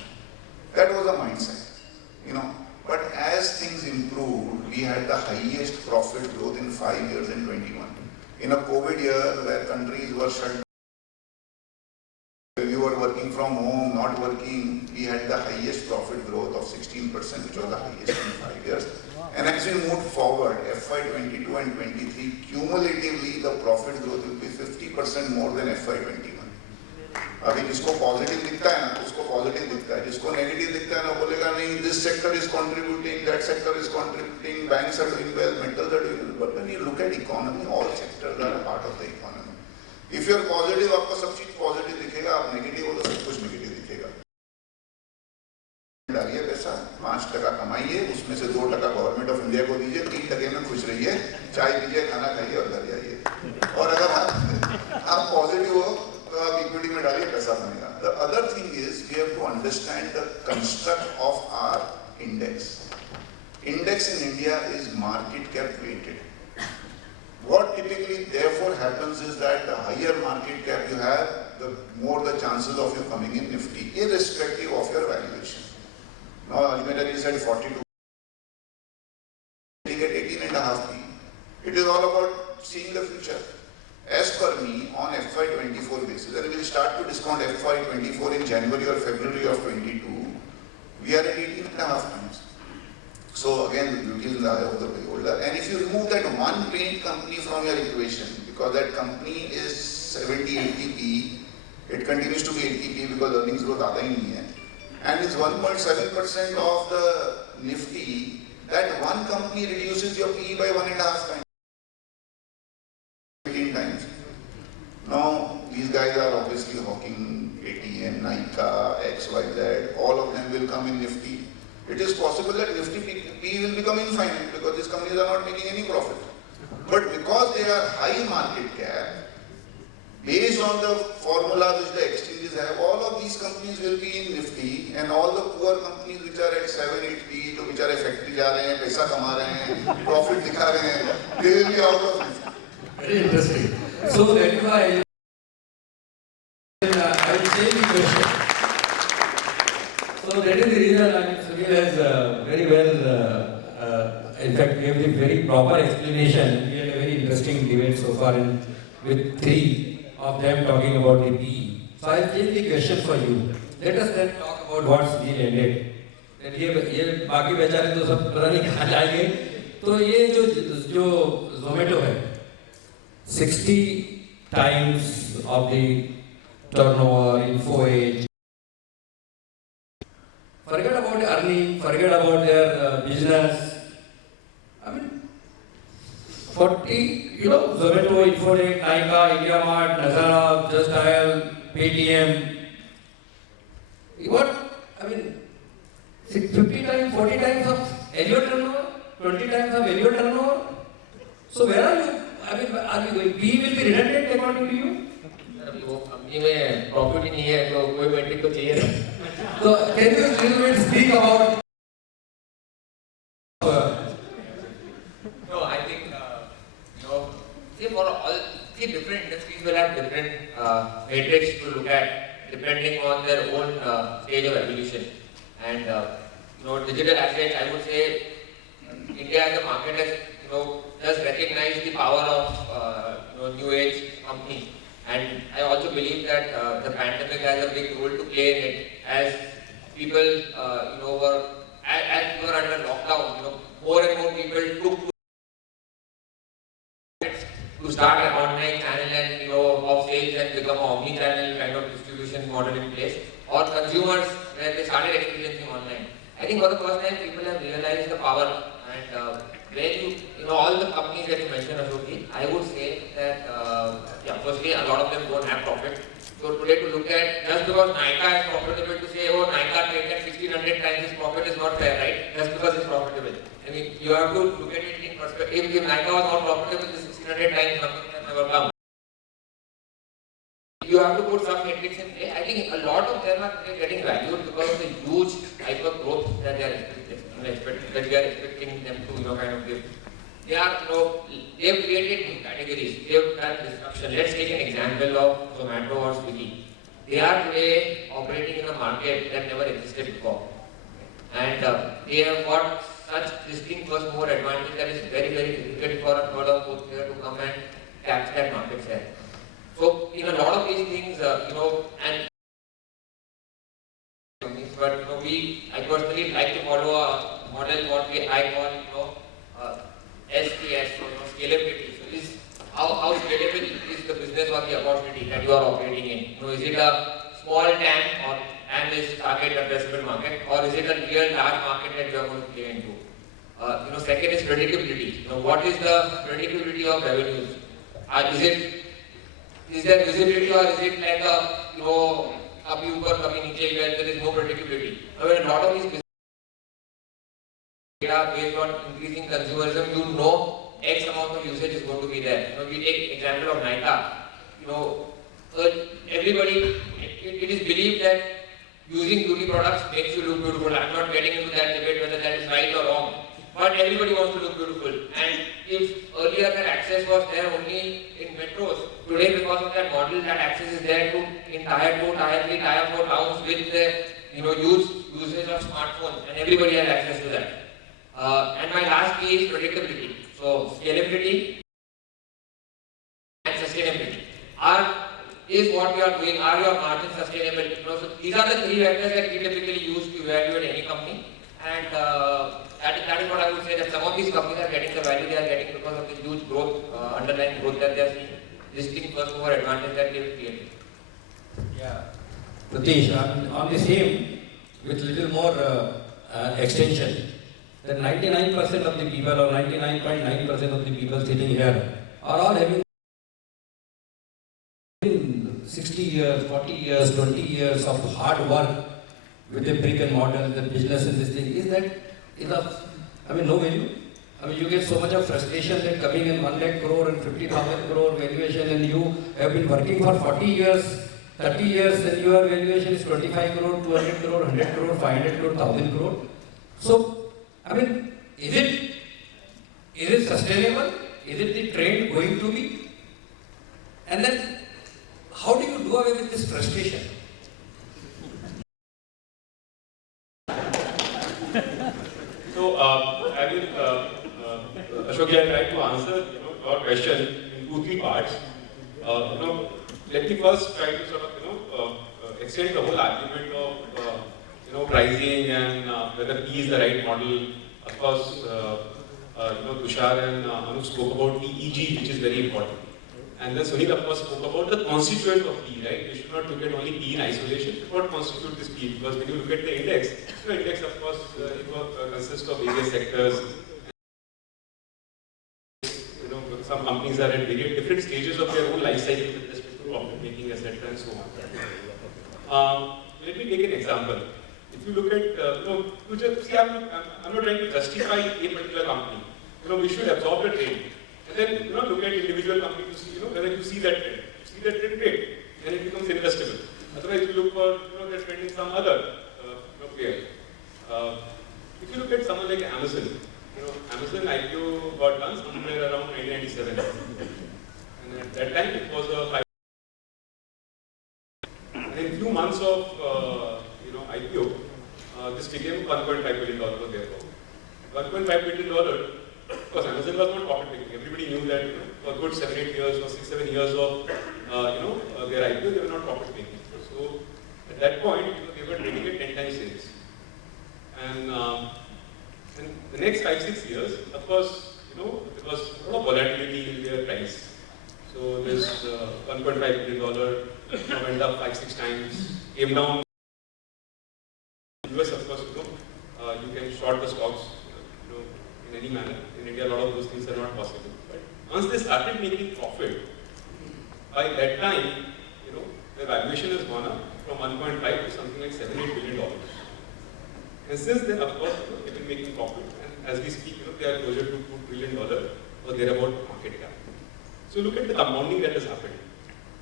That was the mindset, But as things improved, we had the highest profit growth in 5 years in 21. In a COVID year where countries were shut down, we were working from home, not working, we had the highest profit growth of 16%, which was the highest in 5 years. And as we move forward, FY22 and 23, cumulatively the profit growth will be 50% more than FY21. अभी जिसको positive दिखता है ना उसको positive दिखता है, जिसको negative दिखता है ना बोलेगा नहीं this sector is contributing, that sector is contributing, banks are doing well, metals are doing well. But when you look at economy, all sectors are a part of the economy. If you are positive, आपको सब चीज positive दिखेगा, आप negative हो तो सब कुछ negative दिखेगा. डालिए पैसा, 5% कमाइए, उसमें से 2% गवर्नमेंट ऑफ इंडिया को दीजिए, 3% में खुश रहिए, चाय पीजिए, खाना खाइए और घर जाइए. और अगर आप पॉजिटिव हो तो आप इक्विटी में डालिए, पैसा बनेगा. The other thing is we have to understand the construct of our index. Index in India is market cap weighted. What typically therefore happens is that the higher market cap you have, the more the chances of you coming in Nifty, irrespective of your valuation. Now Ajmera ji said 42, you get 18.5p. It is all about seeing the future. As per me, on FY24 basis, and we will start to discount FY24 in January or February of 22, we are at 18.5 times. So again, the beauty is in the eye of the beholder. And if you remove that one paint company from your equation, because that company is 70-80p, it continues to be 80p because earnings growth aata hi nahi hai. And it's 1.7% of the Nifty, that one company reduces your PE by 1.5 times. 18 times. Now, these guys are obviously hawking ATM, Nykaa, XYZ, all of them will come in Nifty. It is possible that Nifty PE will become infinite because these companies are not making any profit. But because they are high market cap, based on the formula which the exchanges have, all of these companies will be in Nifty, and all the poor companies which are at 7-8p, तो बेचारे factory जा रहे हैं, पैसा कमा रहे हैं, profit दिखा रहे हैं, they will be out of Nifty. Very interesting. So that is why I will change the question. So that is the reason Sunil has very well, in fact, gave the very proper explanation. We had a very interesting debate so far with 3 of them talking about the PE. So I will change the question for you. Let us then talk about what Sunil ended. ये बाकी बेचारे तो सब पता नहीं कहाँ जाएंगे. तो ये जो Zomato है, 60 times of the turnover, Info Edge. Forget about earning, forget about their business. I mean, 40, Zomato, Info Edge, Nykaa, IndiaMart, Nazara, Just Dial, Paytm. What? I mean, 50 times, 40 times of annual turnover, 20 times of annual turnover. So where are you? I mean, are you going? PE will be redundant according to you? वो company में profit ही नहीं है तो कोई metric तो चाहिए ना. So can you little bit speak about? No, I think see for all different industries will have different metrics to look at depending on their own stage of evolution. And digital assets, I would say, India as a market has does recognize the power of new age company. And I also believe that the pandemic has a big role to play in it, as people were as we were under lockdown, more and more people took to start an online channel and of sales and become an omni-channel kind of distribution model in place, or consumers where they started I think for the first time people have realized the power, and when you know all the companies that you mentioned, Ashokji, I would say that yeah, firstly a lot of them don't have profit. So today to look at, just because Nykaa is profitable, to say, oh, Nykaa trades at 1600 times its profit is not fair, right? Just because it's profitable. I mean, you have to look at it in perspective. If Nykaa was not profitable, the 1600 times nothing can never come. You have to put some metrics in play. I think a lot of them are getting valued because of the huge hyper growth that they are expecting them to, kind of give. They are, they have created new categories. They have done disruption. Let's take an example of Zomato or Swiggy. They are today operating in a market that never existed before, and they have got such distinct first mover advantage that it's very, very difficult for a third or fourth player to come and capture that market share. So in a lot of these things, and but I personally like to follow a model what I call STS, so scalability. So is how scalable is the business or the opportunity that you are operating in? Is it a small TAM and is target addressable market, or is it a real large market that you are going to play into? Second is predictability. What is the predictability of revenues? Is there visibility, or is it like a abhi upar kabhi niche where there is no predictability? I mean, a lot of these businesses data based on increasing consumerism, X amount of usage is going to be there. We take example of Nykaa. Everybody, it is believed that using beauty products makes you look beautiful. I'm not getting into that debate whether that is right or wrong. But everybody wants to look beautiful. And if earlier that access was there only in metros, today because of that model, that access is there in tier 2, tier 3, tier 4 towns with the usage of smartphones, and everybody has access to that. And my last key is predictability. So scalability and sustainability is what we are doing. Are your margins sustainable? So these are the three vectors that we typically use to evaluate any company. And that is what I would say, that some of these companies are getting the value they are getting because of the huge growth, underlying growth that they are seeing, distinct first mover advantage that they have created. Yeah. Pratish, on the same, with little more extension, that 99% of the people or 99.9% of the people sitting here are all having 60 years, 40 years, 20 years of hard work with the brick and mortar, the business and this thing. Is that enough? I mean, no value. I mean, you get so much of frustration that coming in 1 lakh crore and 50,000 crore valuation, and you have been working for 40 years, 30 years, and your valuation is 25 crore, 200 crore, 100 crore, 500 crore, 1000 crore. So, I mean, is it sustainable? Is it the trend going to be? And then, how do you do away with this frustration? So, Ashok, I tried to answer your question in 2-3 parts. Let me first try to sort of extend the whole argument of pricing and whether P is the right model. Of course, Tushar and Anuj spoke about the EG, which is very important. And then Sunil, of course, spoke about the constituent of P, right? We should not look at only P in isolation. What constitutes this P? Because when you look at the index, index, of course, consists of various sectors. Some companies are at different stages of their own life cycle with respect to profit making, etc., and so on. Let me take an example. If you look at, to just see, I'm not trying to justify a particular company. We should absorb the trend. And then, look at individual companies to see, whether you see that trend. If you see that trend, great. Then it becomes investable. Otherwise, you look for, that trend in some other player. If you look at someone like Amazon, Amazon IPO got done somewhere around 1997. And at that time, it was a 5. And in few months of, IPO, this became $1.5 billion therefore. $1.5 billion. Of course, Amazon was not profit making. Everybody knew that for good 7-8 years or 6-7 years of their IPO, they were not profit making. So at that point, they were trading at 10 times sales. And the next 5-6 years, of course, there was a lot of volatility in their price. So this $1.5 billion went up 5-6 times, came down. US, of course, you can short the stocks, in any manner. In India, a lot of those things are not possible. But once they started making profit, by that time, the valuation has gone up from 1.5 to something like $7-8 billion. And since then, of course, they've been making profit. And as we speak, they are closer to $2 trillion or thereabout market cap. So look at the compounding that has happened.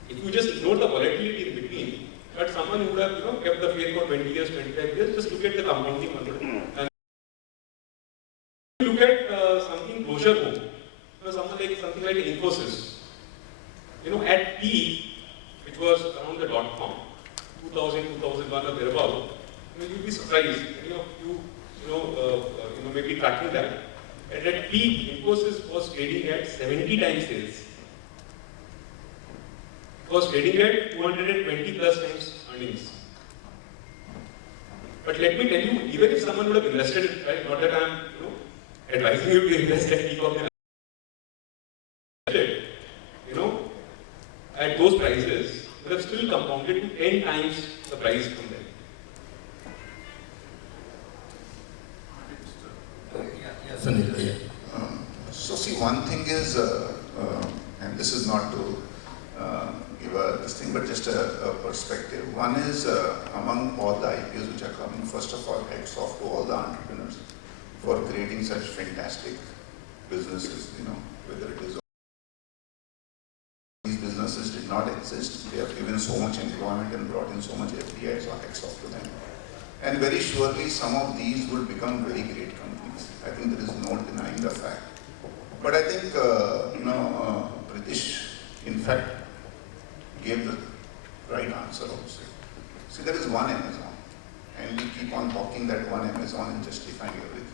If you just ignore the volatility in between, but someone who would have kept the faith for 20 years, 25 years, just look at the compounding number. And look at something closure home, something like Infosys. At peak, which was around the .com, 2000, 2001 or thereabout, you'll be surprised. You may be tracking that. And at peak, Infosys was trading at 70 times sales. It was trading at 220 plus times earnings. But let me tell you, even if someone would have invested, right, not that I'm advising you to invest at peak of the at those prices, would have still compounded to 10 times the price from there. Sunil, so see, one thing is, and this is not to give this thing, but just a perspective. One is among all the IPOs which are coming, first of all, hats off to all the entrepreneurs for creating such fantastic businesses, whether it is these businesses did not exist. They have given so much employment and brought in so much FDI, so hats off to them. And very surely some of these will become very great companies. I think there is no denying the fact. But I think, Pritish, in fact, gave the right answer also. See, there is one Amazon, and we keep on talking that one Amazon and justifying everything.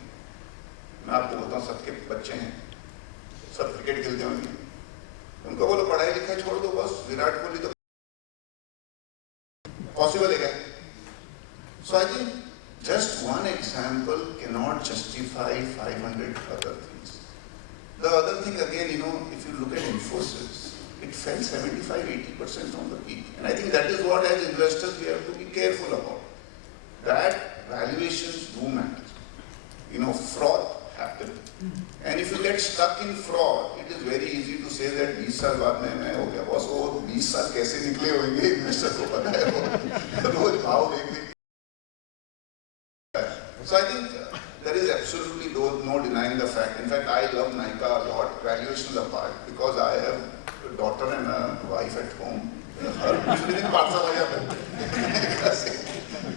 मैं आपको बताऊं, सबके बच्चे हैं, सब cricket खेलते होंगे, उनको बोलो पढ़ाई लिखाई छोड़ दो, बस विराट कोहली तो पॉसिबल है क्या? So I think just one example cannot justify 500 other things. The other thing again, if you look at Infosys, it fell 75-80% from the peak. And I think that is what as investors we have to be careful about. That valuations do matter. Fraud happened. And if you get stuck in fraud, it is very easy to say that 20 साल बाद में मैं हो गया boss, वो 20 साल कैसे निकले होंगे इन्वेस्टर को पता है, वो रोज भाव देखने. So I think there is absolutely no denying the fact. In fact, I love Nykaa a lot, valuations apart, because I have a daughter and a wife at home.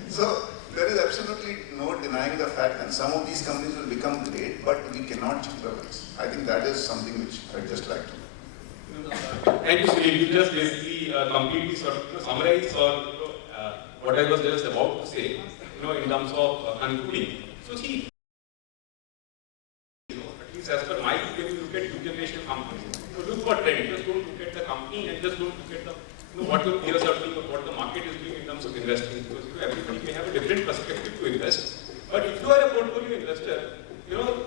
So there is absolutely no denying the fact, and some of these companies will become great, but we cannot generalize. I think that is something which I'd just like to. Thank you, Sunil. You just basically completely sort of summarized what I was just about to say, in terms of concluding. So see, at least as per my view, when you look at new generation companies, so look for trend. Just don't look at the company and just don't look at the what the peers are doing or what the market is doing in terms of investing. Because everybody may have a different perspective to invest. But if you are a portfolio investor,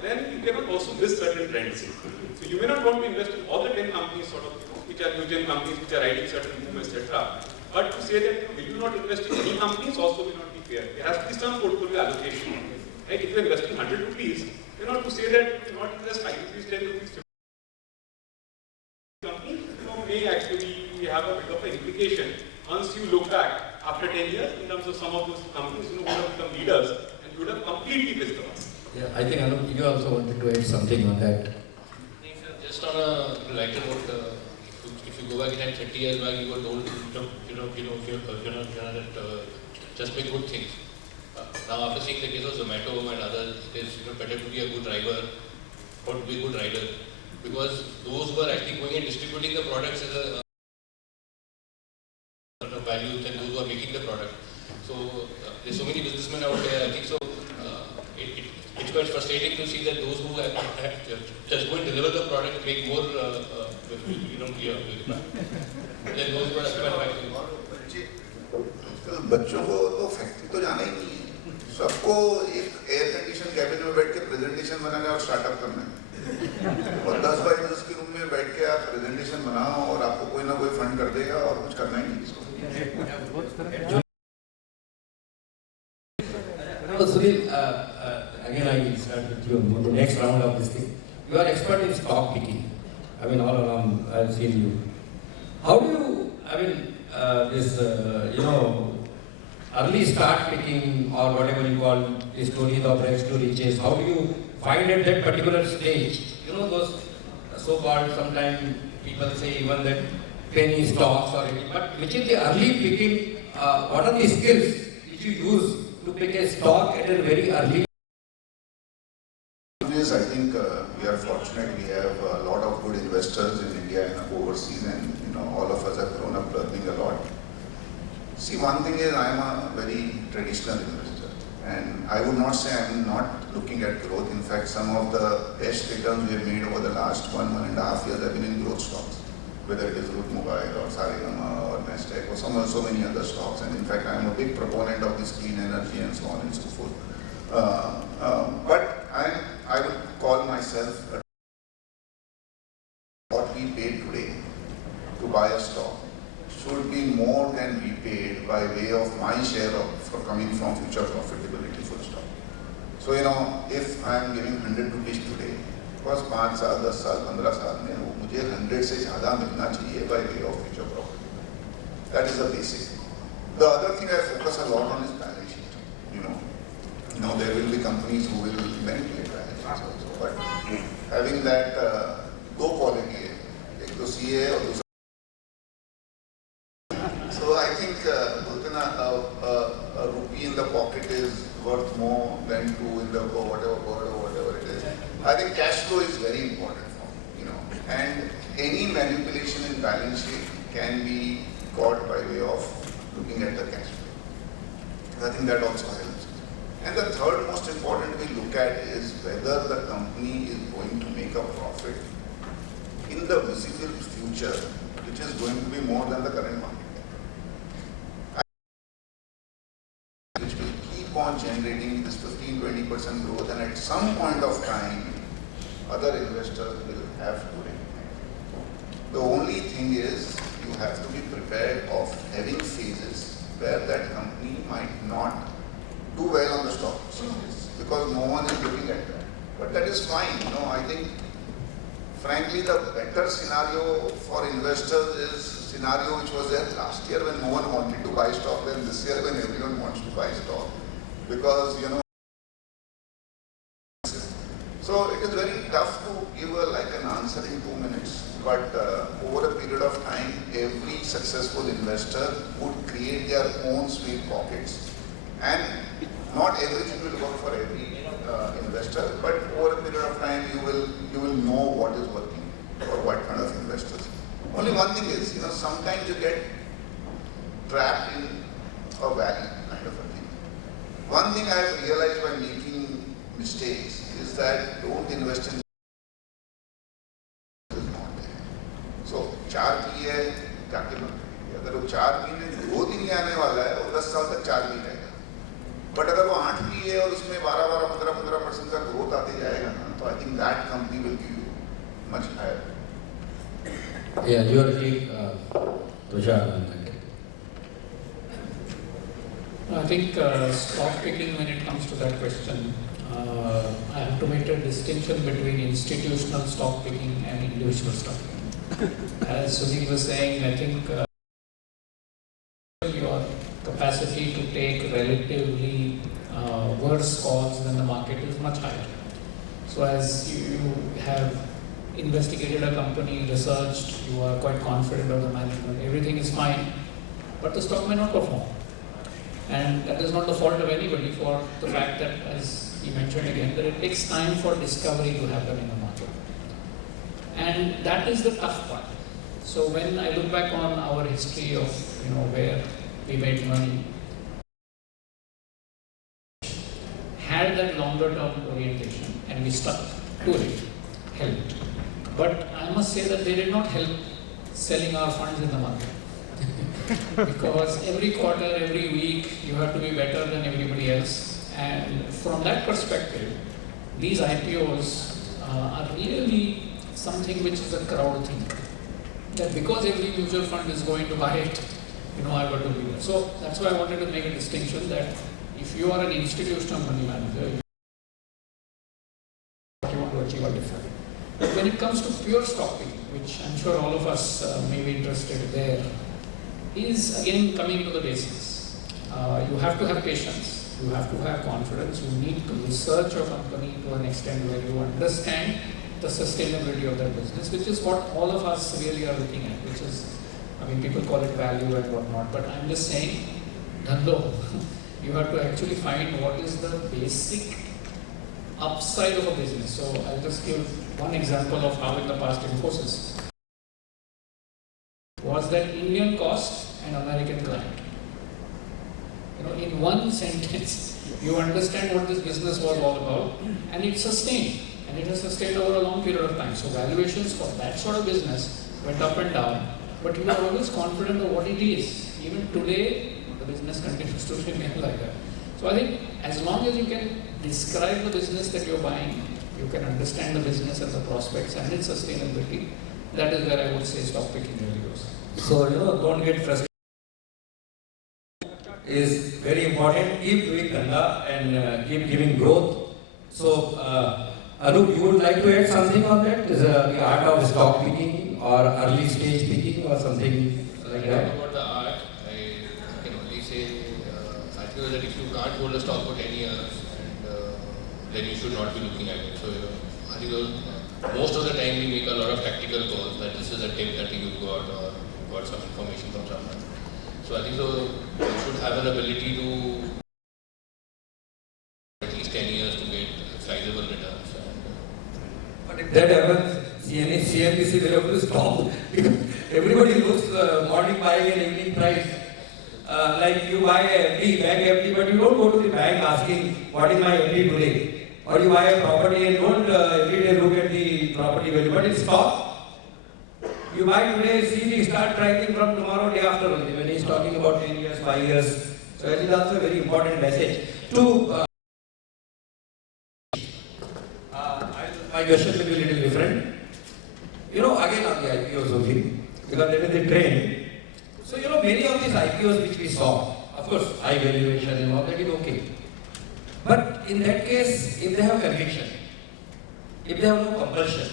then you cannot also miss certain trends. So you may not want to invest in all the 10 companies which are new gen companies which are riding certain movements, etc. But to say that will you not invest in any companies also will not be fair. There has to be some portfolio allocation. Right? If you are investing 100 rupees, to say that you not invest 5 rupees, 10 rupees, 50 company, may actually have a bit of an implication once you look back after 10 years in terms of some of those companies who have become leaders and would have completely missed the mark. Yeah, I think Anup, you also wanted to add something on that. Just on a lighter note, if you go back in 30 years back, you were told, just make good things. Now, after seeing the case of Zomato and others, it is better to be a good driver or to be a good rider, because those who are actually going and distributing the products as a value than those who are making the product. So there's so many businessmen out there. I think so. It's quite frustrating to see that those who have just go and deliver the product make more, than those who are manufacturing. बच्चों को तो factory तो जाना ही नहीं है. सबको एक air condition cabin में बैठ के प्रेजेंटेशन बनाना और स्टार्टअप करना है. और 10 बाय 10 के रूम में बैठ के आप प्रेजेंटेशन बनाओ और आपको कोई ना कोई फंड कर देगा और कुछ करना ही नहीं इसको. Sunil, again I will start with you in the next round of this thing. You are expert in stock picking. I mean, all around I've seen you. How do you, early start picking or whatever you call the stories of rags to riches, how do you find at that particular stage, those so-called, sometimes people say even that penny stocks or anything, but which is the early picking, what are the skills which you use to pick a stock at a very early? I think we are fortunate. We have a lot of good investors in India and overseas, and all of us have grown up learning a lot. See, one thing is I am a very traditional investor, and I would not say I am not looking at growth. In fact, some of the best returns we have made over the last 1.5 years have been in growth stocks, whether it is Root Mobile or Saregama or Nestec or so many other stocks. And in fact, I am a big proponent of this clean energy and so on and so forth. But I would call myself what we pay today to buy a stock should be more than we paid by way of my share for coming from future profitability for the stock. So if I am giving 100 rupees today, because 5 साल 10 साल 15 साल में मुझे 100 से ज़्यादा मिलना चाहिए by way of future profit. That is the basic. The other thing I focus a lot on is balance sheet. There will be companies who will manipulate balance sheets also, but having that दो quality है, एक तो CA और दूसरा. So I think a rupee in the pocket is worth more than 2 in the whatever it is. I think cash flow is very important for me, and any manipulation in balance sheet can be caught by way of looking at the cash flow. I think that also helps. And the third most important we look at is whether the company is going to make a profit in the visible future, which is going to be more than the current market. Which will keep on generating this 15-20% growth, and at some point of time, other investors will have to recognize. The only thing is, you have to be prepared of having phases where that company might not do well on the stock exchanges because no one is looking at that. But that is fine. I think, frankly, the better scenario for investors is scenario which was there last year when no one wanted to buy stock, than this year when everyone wants to buy stock. Because, so it is very tough to give an answer in 2 minutes. But over a period of time, every successful investor would create their own sweet pockets. And not everything will work for every investor, but over a period of time, you will know what is working for what kind of investors. Only one thing is, sometimes you get trapped in a valley kind of a thing. One thing I have realized by making mistakes is that don't invest in so 4 P है जाके बंद करिए. अगर वो 4 P में growth ही नहीं आने वाला है, वो 10 साल तक 4 पी रहेगा. बट अगर वो 8 पी है और उसमें 12-15% का ग्रोथ आते जाएगा ना, तो I think that company will give you much higher. Yeah, you are Tushar. I think stock picking, when it comes to that question, I have to make a distinction between institutional stock picking and individual stock picking. As Sunil was saying, I think your capacity to take relatively worse calls than the market is much higher. So as you have investigated a company, researched, you are quite confident of the management, everything is fine, but the stock may not perform. And that is not the fault of anybody, for the fact that, as he mentioned again, that it takes time for discovery to happen in the market. And that is the tough part. So when I look back on our history of, where we made money, had that longer term orientation and we stuck to it, helped. But I must say that they did not help selling our funds in the market. Because every quarter, every week, you have to be better than everybody else. And from that perspective, these IPOs are really something which is a crowd thing. That because every mutual fund is going to buy it, I got to be there. So that's why I wanted to make a distinction that if you are an institutional money manager, achieve are different. But when it comes to pure stock picking, which I'm sure all of us may be interested there, is again coming to the basics. You have to have patience, you have to have confidence, you need to research your company to an extent where you understand the sustainability of that business, which is what all of us really are looking at, which is, I mean, people call it value and whatnot, but I'm just saying, dhando, you have to actually find what is the basic upside of a business. So I'll just give one example of how in the past Infosys was that Indian cost and American client. You know, in one sentence, you understand what this business was all about, and it sustained, and it has sustained over a long period of time. So valuations for that sort of business went up and down, but you are always confident of what it is. Even today, the business continues to remain like that. So I think as long as you can describe the business that you're buying, you can understand the business and the prospects and its sustainability, that is where I would say stock picking really goes. So, don't get frustrated. Is very important. Keep doing dhanda and keep giving growth. So, Anup, you would like to add something on that? Is the art of stock picking or early stage picking or something like that? About the art, I can only say, I feel that if you can't hold a stock for 10 years, then you should not be looking at it. So, I think most of the time we make a lot of tactical calls that this is a tip that you got or got some information from someone. So I think so you should have an ability to at least 10 years to get sizable returns. But if that happens, CNBC will have to stop. Everybody looks morning buying and evening price. Like you buy a FD, bank FD, but you don't go to the bank asking what is my FD today. Or you buy a property and don't every day look at the property value. But in stock, you buy today, see the start tracking from tomorrow, day after only. When he's talking about 10 years, 5 years. So that is also a very important message. My question will be a little different. Again on the IPOs only, because that is the trend. So, many of these IPOs which we saw, of course, high valuation and all that is okay. But in that case, if they have conviction, if they have no compulsion,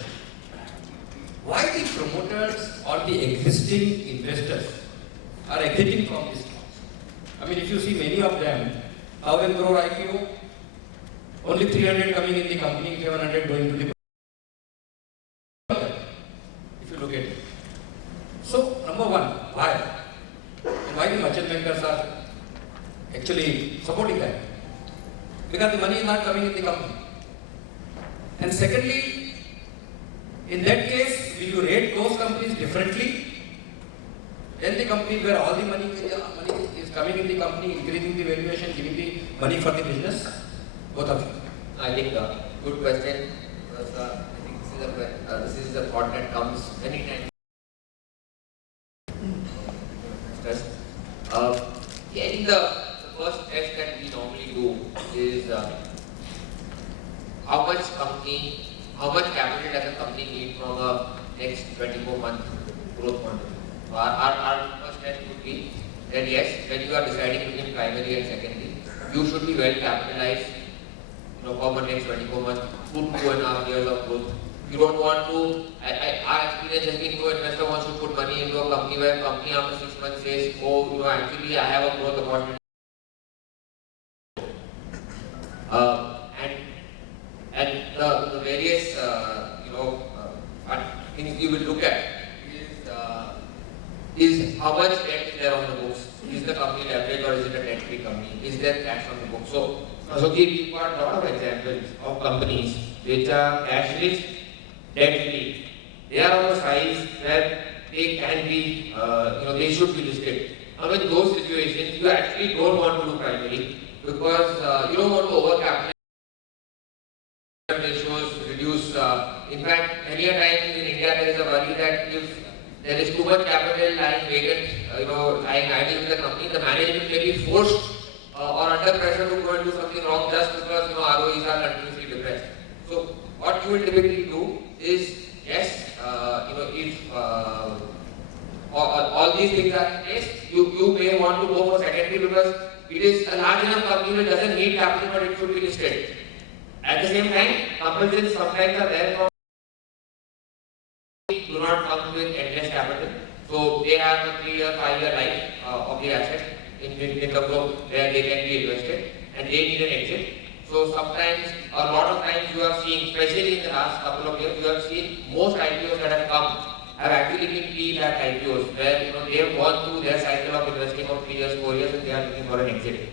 why the promoters or the existing investors are exiting from this stocks? I mean, if you see many of them, 1,000 crore IPO, only 300 coming in the company, 700 going to the if you look at it. So, number one, why? And why the merchant bankers are actually supporting that? Because the money is not coming in the company. And secondly, in that case, will you rate those companies differently than the companies where all the money is coming in the company, increasing the valuation, giving the money for the business? Both of you. I think good question. Because, I think this is a thought that comes many times. I think the first test that we normally do is how much capital does a company need from a next 24-month growth point of view. Our first test would be that yes, when you are deciding between primary and secondary, you should be well capitalized, for the next 24 months, 2.5 years of growth. You don't want to, our experience has been, no investor wants to put money into a company where a company after 6 months says, oh, actually I have a growth opportunity. And the various, things you will look at is how much debt is there on the books. Is the company leveraged or is it a debt-free company? Is there cash on the books? So we've got a lot of examples of companies which are cash-rich, debt-free. They are of a size where they can be, they should be listed. Now in those situations, you actually don't want to do primary because you don't want to overcapitalize ratios, reduce. In fact, many a times in India there is a worry that if there is too much capital lying vacant, lying idle in the company, the management may be forced or under pressure to go and do something wrong just because ROEs are continuously depressed. So what you will typically do is, yes, if all these things are in place, you may want to go for secondary because it is a large enough company that doesn't need capital but it should be listed. At the same time, compulsions sometimes are there for do not come with endless capital. So they have a 3-year, 5-year life of the asset in terms of where they can be invested, and they need an exit. So sometimes, a lot of times you are seeing, especially in the last couple of years, you have seen most IPOs that have come have actually been PE-backed IPOs, where they have gone through their cycle of investing of 3 years, 4 years, and they are looking for an exit.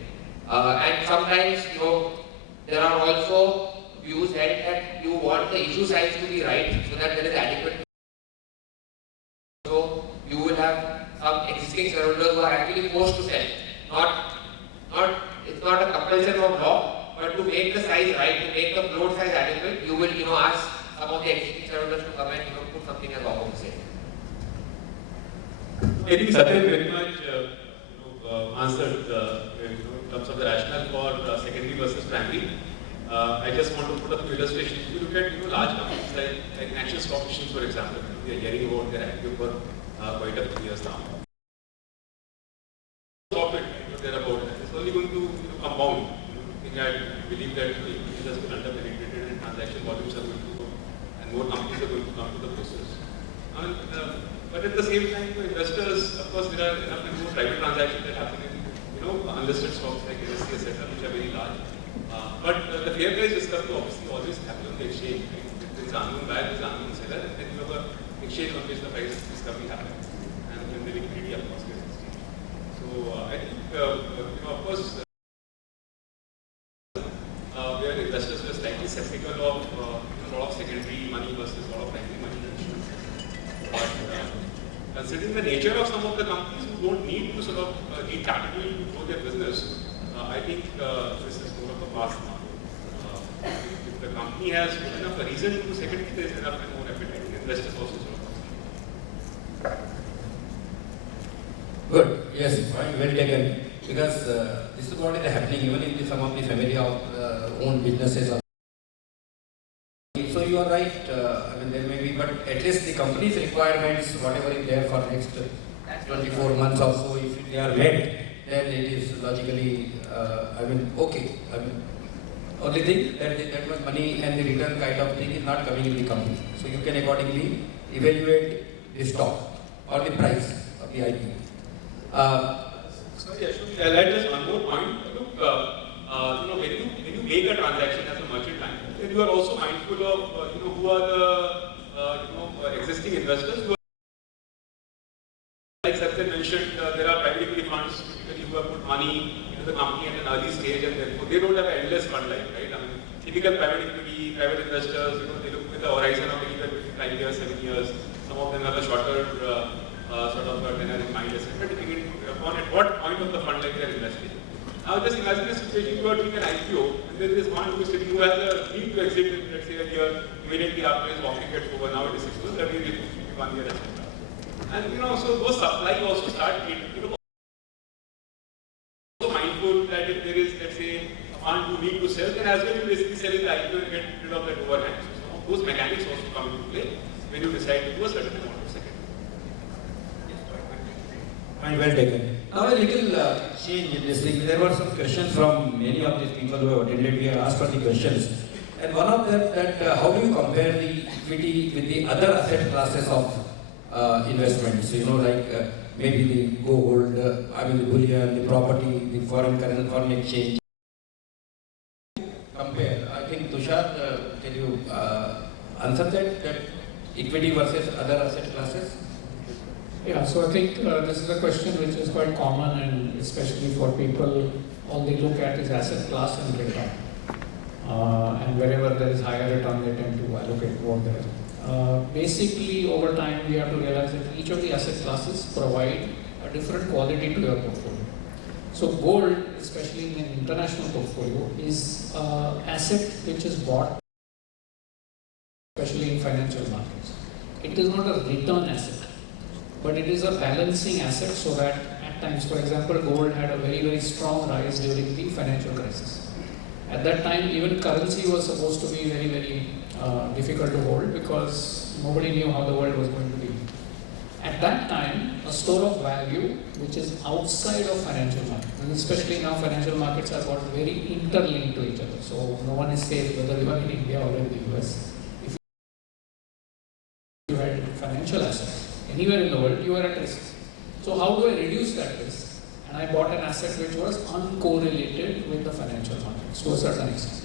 And sometimes, there are also views held that you want the issue size to be right, so that there is adequate. So you will have some existing shareholders who are actually forced to sell. It's not a compulsion of law, but to make the size right, to make the float size adequate, you will ask some of the existing shareholders to come and put something as offer to sale. I think Satya very much answered in terms of the rationale for secondary versus primary. I just want to put up an illustration. If you look at large companies like National Stock Exchange, for example, we are hearing about their IPO for quite a few years now. Profit, thereabouts, it's only going to compound. I believe that it has been under-penetrated and transaction volumes are going to go, and more companies are going to come to the process. But at the same time, for investors, of course, there are enough and more private transactions that happen in unlisted stocks like NSE, etc., which are very large. But the fair price discovery obviously always happens on the exchange. There is an unknown buyer, there is an unknown seller, and then you have an exchange on which the price discovery happens, and then the liquidity of course gets exchanged. So I think, of course, where investors were slightly skeptical of a lot of secondary money versus a lot of primary money. But considering the nature of some of the companies who don't need to sort of need capital to grow their business, I think this is more of a pass now. If the company has enough reason to secondary, there is enough and more appetite. Investors also sort of. Good. Yes, point well taken. Because this is what is happening even in some of the family-owned businesses. So you are right. There may be, but at least the company's requirements, whatever is there for next 24 months or so, if they are met, then it is logically, okay. Only thing that much money and the return kind of thing is not coming in the company. So you can accordingly evaluate the stock or the price of the IP. Sorry, Ashwin, I'll add just one more point. Look, when you make a transaction as a merchant bank, then you are also mindful of who are the existing investors. Like Satya mentioned, there are private equity funds who have put money into the company at an early stage, and therefore they don't have an endless fund life, right? Typical private equity, private investors, they look with a horizon of anywhere between 5 years, 7 years. Some of them have a shorter sort of tenure in mind, etc. Depending upon at what point of the fund life they are investing. Now just imagine a situation you are doing an IPO, and there is one who is sitting who has a need to exit in, let's say, a year, immediately after his walking gets over. Now it is 6 months, 30 years, 1 year, etc. And so those supply also start also mindful that if there is, let's say, a fund who need to sell, then as well you basically sell in the IPO and get rid of that overhang. So some of those mechanics also come into play when you decide to do a certain amount of second. Point well taken. Now a little change in this thing. There were some questions from many of these people who have attended. We have asked for the questions. And one of them that how do you compare the equity with the other asset classes of investments? Like maybe the gold, the bullion, the property, the foreign exchange. Compare. I think Tushar, can you answer that equity versus other asset classes? Yeah, so I think this is a question which is quite common, and especially for people, all they look at is asset class and return. And wherever there is higher return, they tend to allocate more there. Basically, over time, we have to realize that each of the asset classes provide a different quality to your portfolio. So gold, especially in an international portfolio, is an asset which is bought, especially in financial markets. It is not a return asset, but it is a balancing asset, so that at times, for example, gold had a very, very strong rise during the financial crisis. At that time, even currency was supposed to be very, very difficult to hold, because nobody knew how the world was going to be. At that time, a store of value which is outside of financial market, and especially now financial markets are got very interlinked to each other. So no one is safe whether you are in India or in the US. If you had financial assets anywhere in the world, you are at risk. So how do I reduce that risk? And I bought an asset which was uncorrelated with the financial markets to a certain extent.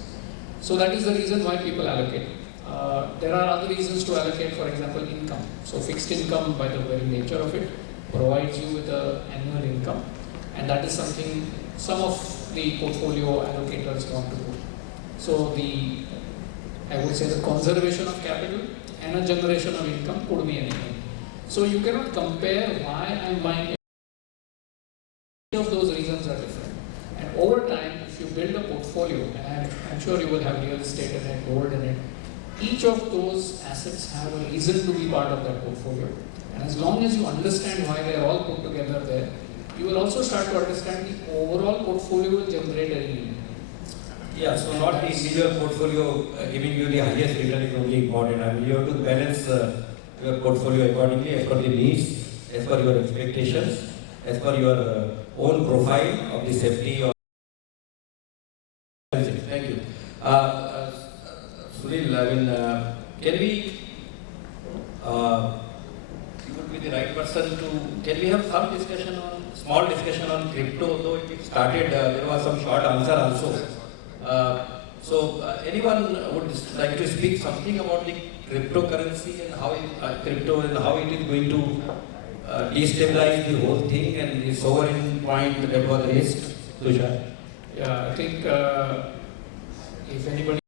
So that is the reason why people allocate. There are other reasons to allocate, for example, income. So fixed income, by the very nature of it, provides you with an annual income, and that is something some of the portfolio allocators want to do. So I would say the conservation of capital and a generation of income could be anything. So you cannot compare why I'm buying. Of those reasons are different. And over time, if you build a portfolio, and I'm sure you will have real estate in it, gold in it, each of those assets have a reason to be part of that portfolio. And as long as you understand why they are all put together there, you will also start to understand the overall portfolio will generate a yield. Yeah, so not the individual portfolio giving you the highest return is only important. I mean, you have to balance your portfolio accordingly as per the needs, as per your expectations, as per your own profile of the safety. Or thank you. Sunil, I mean, can we, you would be the right person to, can we have some discussion on, small discussion on crypto, though it started, there was some short answer also. Anyone would like to speak something about the cryptocurrency and how crypto and how it is going to destabilize the whole thing and the sovereign point that was raised? Tushar? Yeah, I think if anybody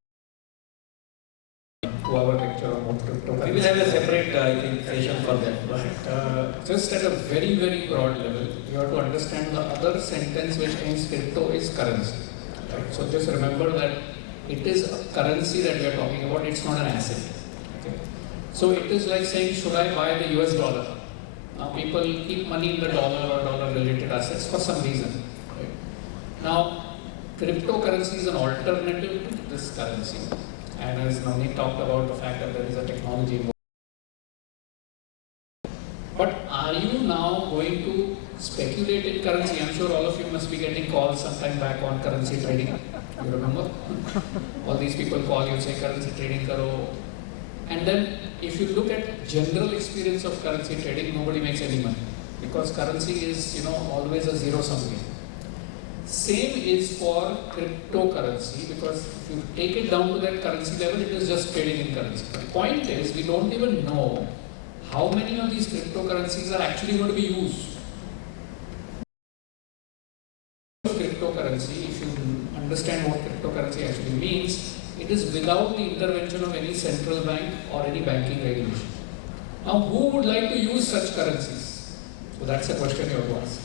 to our lecture about cryptocurrency, We will have a separate, I think, session for that. but just at a very, very broad level, you have to understand the other sentence which means crypto is currency. Right? So just remember that it is a currency that we are talking about, it's not an asset. Okay? So it is like saying, should I buy the US dollar? Now people keep money in the dollar or dollar related assets for some reason. Right? Now, cryptocurrency is an alternative to this currency. And as Navneet talked about the fact that there is a technology involved. But are you now going to speculate in currency? I'm sure all of you must be getting calls sometime back on currency trading. You remember? All these people call you, say currency trading karo. And then if you look at general experience of currency trading, nobody makes any money. Because currency is, always a zero-sum game. Same is for cryptocurrency, because if you take it down to that currency level, it is just trading in currency. The point is, we don't even know how many of these cryptocurrencies are actually going to be used. Cryptocurrency, if you understand what cryptocurrency actually means, it is without the intervention of any central bank or any banking regulation. Now, who would like to use such currencies? So that's a question you have to ask.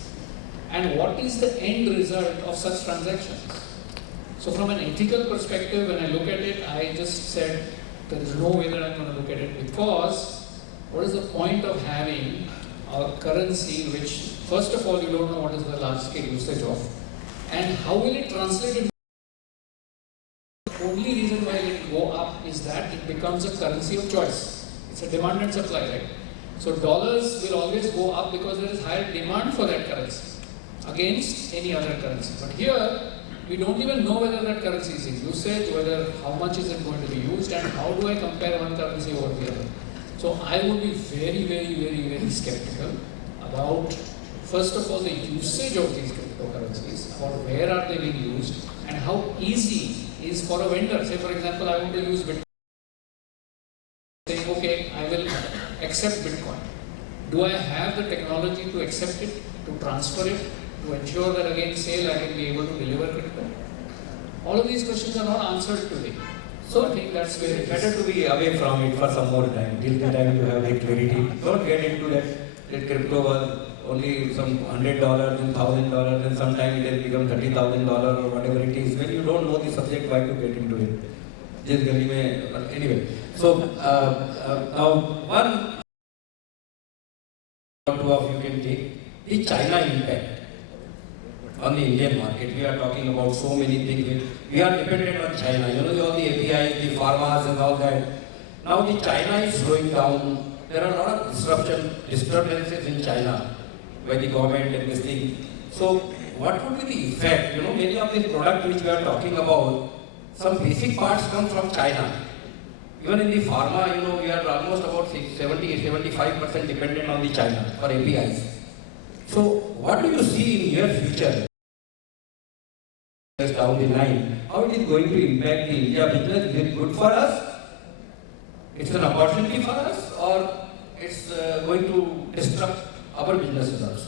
And what is the end result of such transactions? So from an ethical perspective, when I look at it, I just said there is no way that I'm going to look at it, because what is the point of having a currency which, first of all, you don't know what is the large scale usage of, and how will it translate into? The only reason why it will go up is that it becomes a currency of choice. It's a demand and supply, right? So dollars will always go up because there is higher demand for that currency against any other currency. But here, we don't even know whether that currency is in usage, whether how much is it going to be used, and how do I compare one currency over the other. So I would be very, very, very, very skeptical about, first of all, the usage of these cryptocurrencies, about where are they being used, and how easy is for a vendor. Say, for example, I want to use Bitcoin. Saying, okay, I will accept Bitcoin. Do I have the technology to accept it, to transfer it, to ensure that against sale I can be able to deliver crypto? All of these questions are not answered today. So I think that's where It's better to be away from it for some more time, till the time you have the clarity. Don't get into that crypto was only some $100 and $1,000 and sometime it has become $30,000 or whatever it is. When you don't know the subject, why to get into it? Just anyway. So now one or two of you can take the China impact on the Indian market. We are talking about so many things. We are dependent on China. All the APIs, the pharmas and all that. Now the China is slowing down there are a lot of disturbances in China by the government and this thing. So what would be the effect? You know, many of these products which we are talking about, some basic parts come from China. Even in the pharma, you know, we are almost about 70-75% dependent on the China for APIs. So what do you see in your future? Down the line, how it is going to impact the India business? Is it good for us? It's an opportunity for us, or it's going to disrupt our businesses also?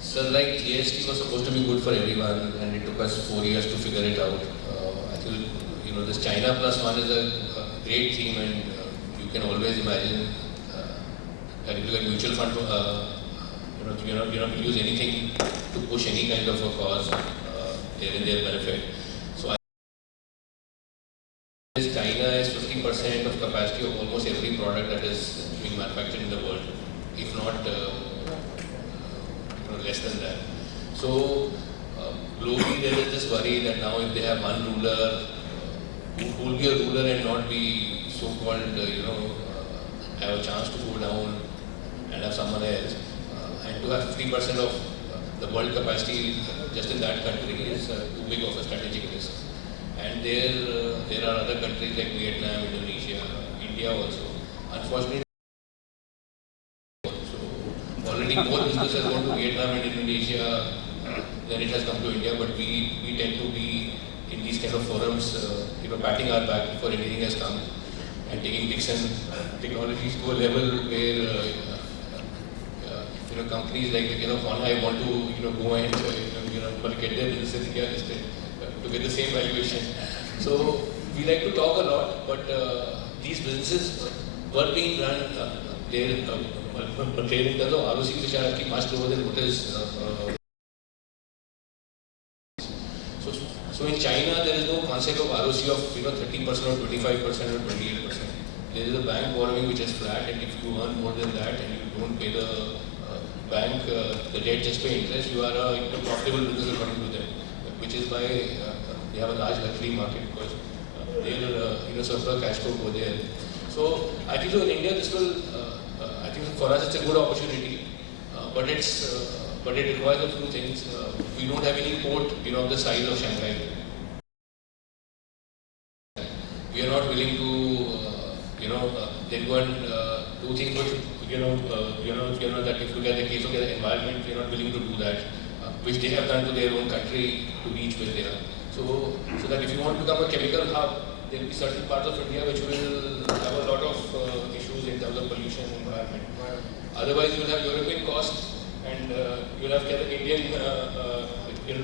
So like GST was supposed to be good for everyone, and it took us 4 years to figure it out. I think, you know, this China Plus One is a great theme, and you can always imagine that if you get mutual fund, you're not going to use anything to push any kind of a cause. They're in their benefit. So China is 50% of capacity of almost every product that is being manufactured in the world, if not less than that. So globally there is this worry that now if they have one ruler, who will be a ruler and not be so-called, have a chance to go down and have someone else, and to have 50% of the world capacity just in that country is too big of a strategic risk. And there are other countries like Vietnam, Indonesia, India also. Unfortunately, already more businesses go to Vietnam and Indonesia than it has come to India, but we tend to be in these kind of forums, patting our back before anything has come and taking Dixon technologies to a level where companies like Honai want to go and get their business in India listed to get the same valuation. So we like to talk a lot, but these businesses were being run there in terms of ROC, which are actually much lower than what is. So in China, there is no concept of ROC of 13% or 25% or 28%. There is a bank borrowing which is flat, and if you earn more than that and you don't pay the bank the debt just pay interest, you are a profitable business according to them, which is why they have a large luxury market, because their surplus cash flow go there. So I think in India this will, I think for us it's a good opportunity, but it requires a few things. We don't have any port of the size of Shanghai. We are not willing to then go and do things which that if you look at the case of the environment, we are not willing to do that, which they have done to their own country to reach where they are. So that if you want to become a chemical hub, there will be certain parts of India which will have a lot of issues in terms of pollution and environment. Otherwise, you will have European costs, and you will have Indian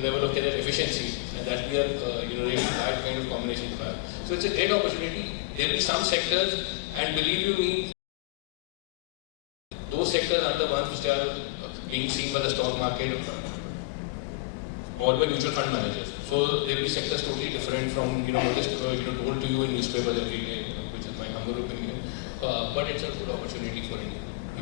level of efficiency, and that will be a really bad kind of combination to have. So it's a great opportunity. There will be some sectors, and believe you me, those sectors are the ones which are being seen by the stock market or by mutual fund managers. So there will be sectors totally different from what is told to you in newspapers every day, which is my humble opinion. But it's a good opportunity for India.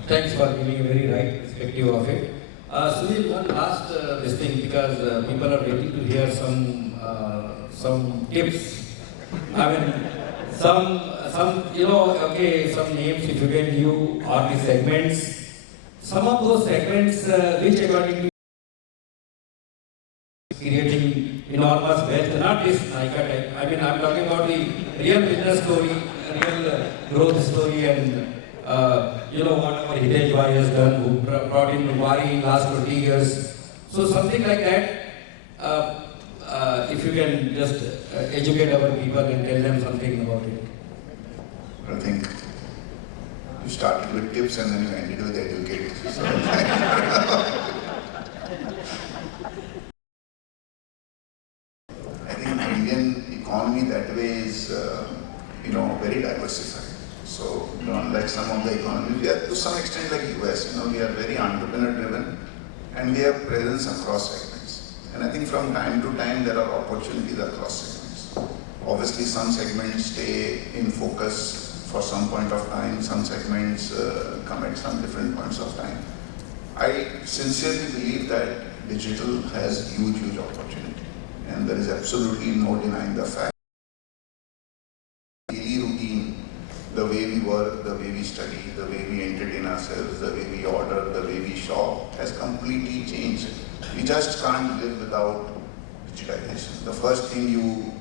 Thanks for giving a very right perspective of it. Sunil, one last this thing, because people are waiting to hear some tips. I mean, some some names if you can give, or the segments. Some of those segments which according to creating enormous wealth, not this Nykaa type. I mean, I'm talking about the real business story, real growth story, and whatever Hitesh Bhai has done, who brought in Wari in last 20 years. So something like that, if you can just educate our people and tell them something about it. I think you started with tips and then you ended with educate. So I think the Indian economy that way is, very diversified. So, unlike some of the economies, we are to some extent like US, we are very entrepreneur driven and we have presence across segments. And I think from time to time there are opportunities across segments. Obviously some segments stay in focus for some point of time, some segments come at some different points of time. I sincerely believe that digital has huge opportunity, and there is absolutely no denying the fact. Daily routine The way we work, the way we study, the way we entertain ourselves, the way we order, the way we shop has completely changed. We just can't live without digitization. The first thing you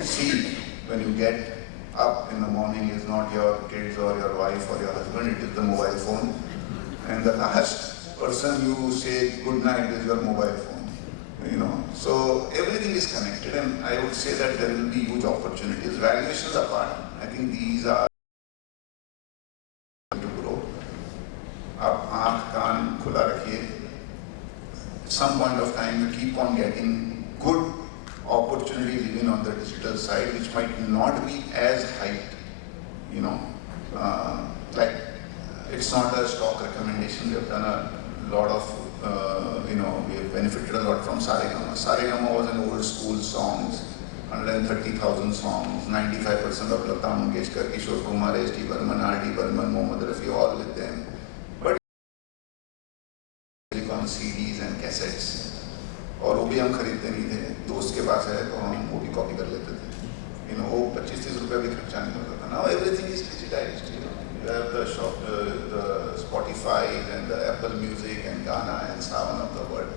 see when you get up in the morning is not your kids or your wife or your husband, it is the mobile phone. And the last person you say good night is your mobile phone. You know, so everything is connected, and I would say that there will be huge opportunities. Valuations apart, I think these are to grow. आप आँख कान खुला रखिए. At some point of time, you keep on getting good opportunities even on the digital side, which might not be as hyped. You know, like it's not a stock recommendation. We have done a lot of. You know, we have benefited a lot from Saregama. Saregama was an old school songs, 130,000 songs, 95% of Lata Mangeshkar, Kishore Kumar, S.D. Burman, R.D. Burman, Mohammad Rafi, all with them. But on CDs and cassettes. और वो भी हम खरीदते नहीं थे, दोस्त के पास है तो हम वो भी कॉपी कर लेते थे. You know, वो 25-30 रुपये भी खर्चा नहीं होता था. Now everything is digitized. You have the Spotify and the Apple Music and Ghana and Savan of the world.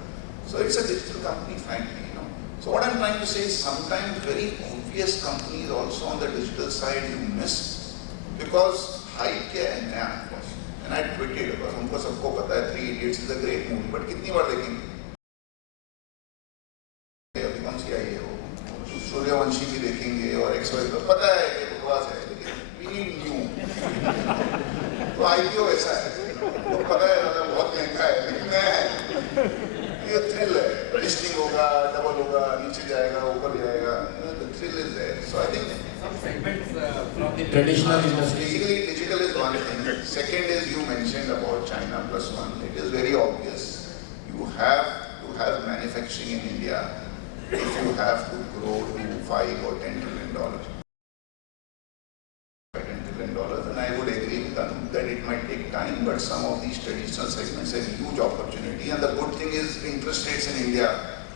So it's a digital company, frankly, you know. So what I'm trying to say is sometimes very obvious companies also on the digital side you miss because hype क्या है नया आपको. And I tweeted because हमको सबको पता है 3 Idiots is a great movie, but कितनी बार देखेंगे? अभी कौन सी आई है वो? सूर्यवंशी की देखेंगे और XY तो पता है कि बकवास है, लेकिन we need new. तो IPO ऐसा है, तो पता है मतलब बहुत महंगा है, लेकिन नया है. ये थ्रिल है, लिस्टिंग होगा, डबल होगा, नीचे जाएगा, ऊपर जाएगा. The thrill is there. So I think some segments from the traditional industry. Basically, digital is one thing. Second is you mentioned about China plus one. It is very obvious. You have to have manufacturing in India if you have to grow to $5 or $10 trillion. And I would agree with them that it might take time, but some of these traditional segments have huge opportunity. And the good thing is interest rates in India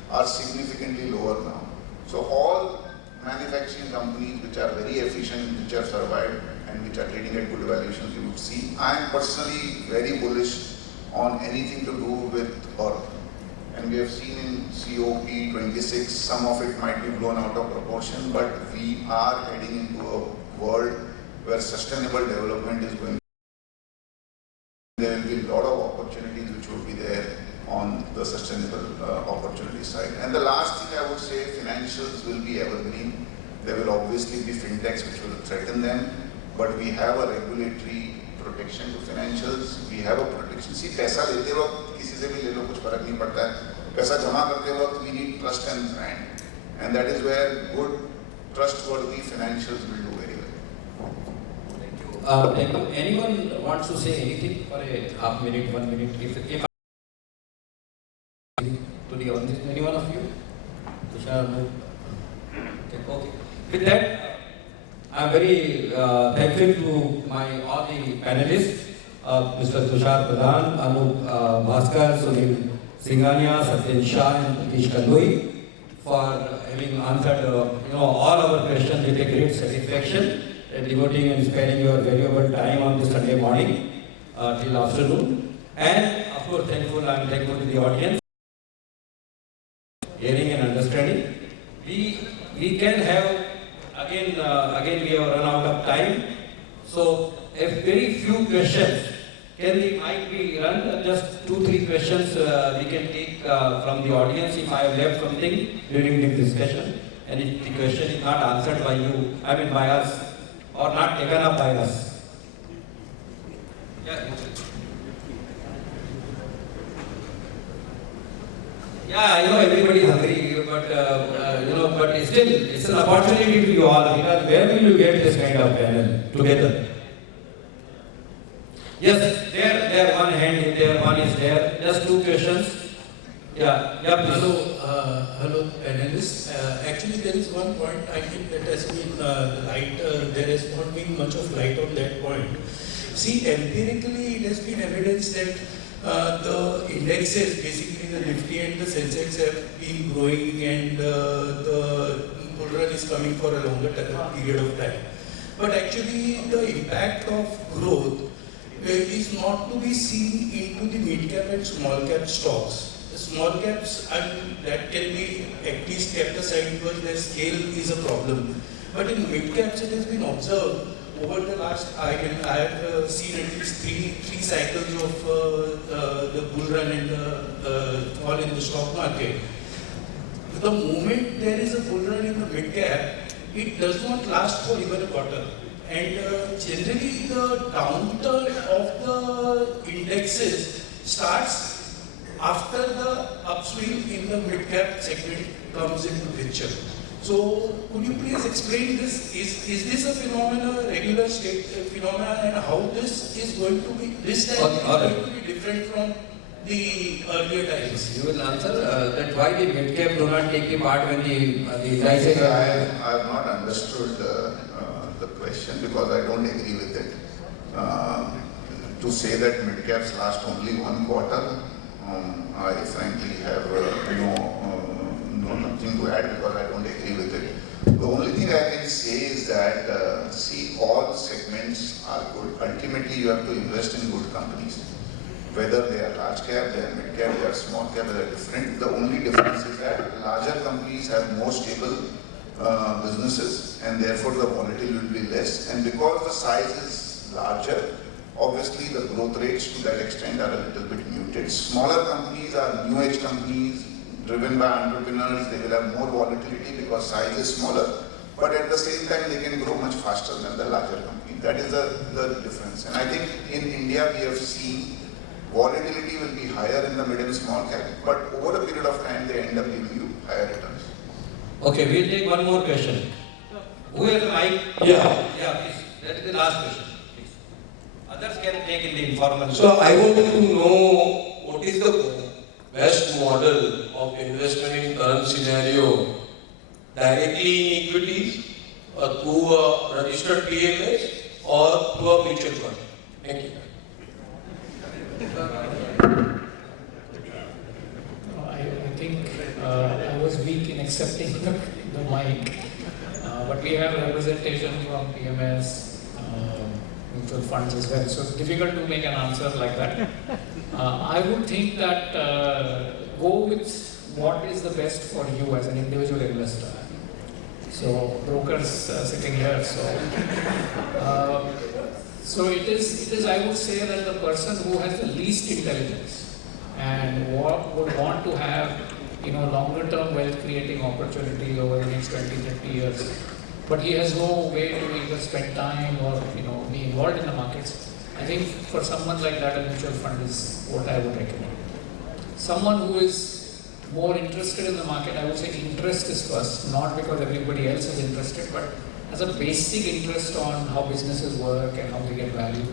are significantly lower now. So all manufacturing companies which are very efficient, which have survived and which are trading at good valuations, you would see. I am personally very bullish on anything to do with Earth. And we have seen in COP26, some of it might be blown out of proportion, but we are heading into a world where sustainable development is going. There will be a lot of opportunities which will be there on the sustainable opportunity side. And the last thing I would say, financials will be evergreen. There will obviously be fintechs which will threaten them, but we have a regulatory protection to financials. We have a protection. See, पैसा लेते वक्त किसी से भी ले लो कुछ फर्क नहीं पड़ता है. पैसा जमा करते वक्त we need trust and brand, and that is where good, trustworthy financials will do very well. Thank you. Anyone wants to say anything for a half minute, 1 minute? If to the audience, any one of you? Tushar, no? Okay. With that, I am very thankful to my all the panelists, Mr. Tushar Pradhan, Anup Bhaskar, Sunil Singhania, Satyen Shah, and Pratish Kandoi, for having answered all our questions with a great satisfaction, devoting and spending your valuable time on this Sunday morning till afternoon. And of course, I am thankful to the audience, hearing and understanding. We can have again we have run out of time, so a very few questions might be run, just 2-3 questions we can take from the audience if I have left something during the discussion, and if the question is not answered by you, by us, or not taken up by us. Yeah, I know everybody is hungry, but but still, it's an opportunity to you all, because where will you get this kind of panel together? Yes, there one hand is there, one is there. Just 2 questions. Yeah, please. Hello, panelists. Actually, there is one point I think that has been there has not been much of light on that point. See, empirically, it has been evidence that the indexes, basically the Nifty and the Sensex, have been growing, and the bull run is coming for a longer period of time. but actually the impact of growth is not to be seen into the mid cap and small cap stocks. The small caps, that can be at least kept aside because their scale is a problem. But in mid caps, it has been observed over the last, I have seen at least three cycles of the bull run and the fall in the stock market. The moment there is a bull run in the mid cap, it does not last for even a quarter. And generally the downturn of the indexes starts after the upswing in the mid cap segment comes into picture. So could you please explain this? Is this a phenomena, regular state phenomena, and how this is going to be, this time is going to be different from the earlier times? You will answer that why the mid cap do not take the part when the prices are I have not understood the question because I don't agree with it. To say that mid caps last only 1 quarter, I frankly have nothing to add because I don't agree with it. The only thing I can say is that see, all segments are good. Ultimately, you have to invest in good companies. Whether they are large cap, they are mid cap, they are small cap, they are different. The only difference is that larger companies have more stable businesses and therefore the volatility will be less. And because the size is larger, obviously the growth rates to that extent are a little bit muted. Smaller companies are new age companies driven by entrepreneurs. They will have more volatility because size is smaller. But at the same time, they can grow much faster than the larger company. That is the difference. And I think in India, we have seen volatility will be higher in the mid and small cap, but over a period of time, they end up giving you higher returns. Okay, we'll take one more question. Who has the mic? Yeah. Yeah, please. That is the last question, please. Others can take in the informal. So I want to know what is the best model of investment in current scenario, directly in equities or through a registered PMS or through a mutual fund. Thank you. I think I was weak in accepting the mic, but we have representation from PMS, mutual funds as well. So it's difficult to make an answer like that. I would think that go with what is the best for you as an individual investor. So brokers sitting here, so it is I would say that the person who has the least intelligence and would want to have longer term wealth creating opportunities over the next 20-30 years, but he has no way to either spend time or be involved in the markets. I think for someone like that, a mutual fund is what I would recommend. Someone who is more interested in the market, I would say interest is first, not because everybody else is interested, but as a basic interest on how businesses work and how they get value.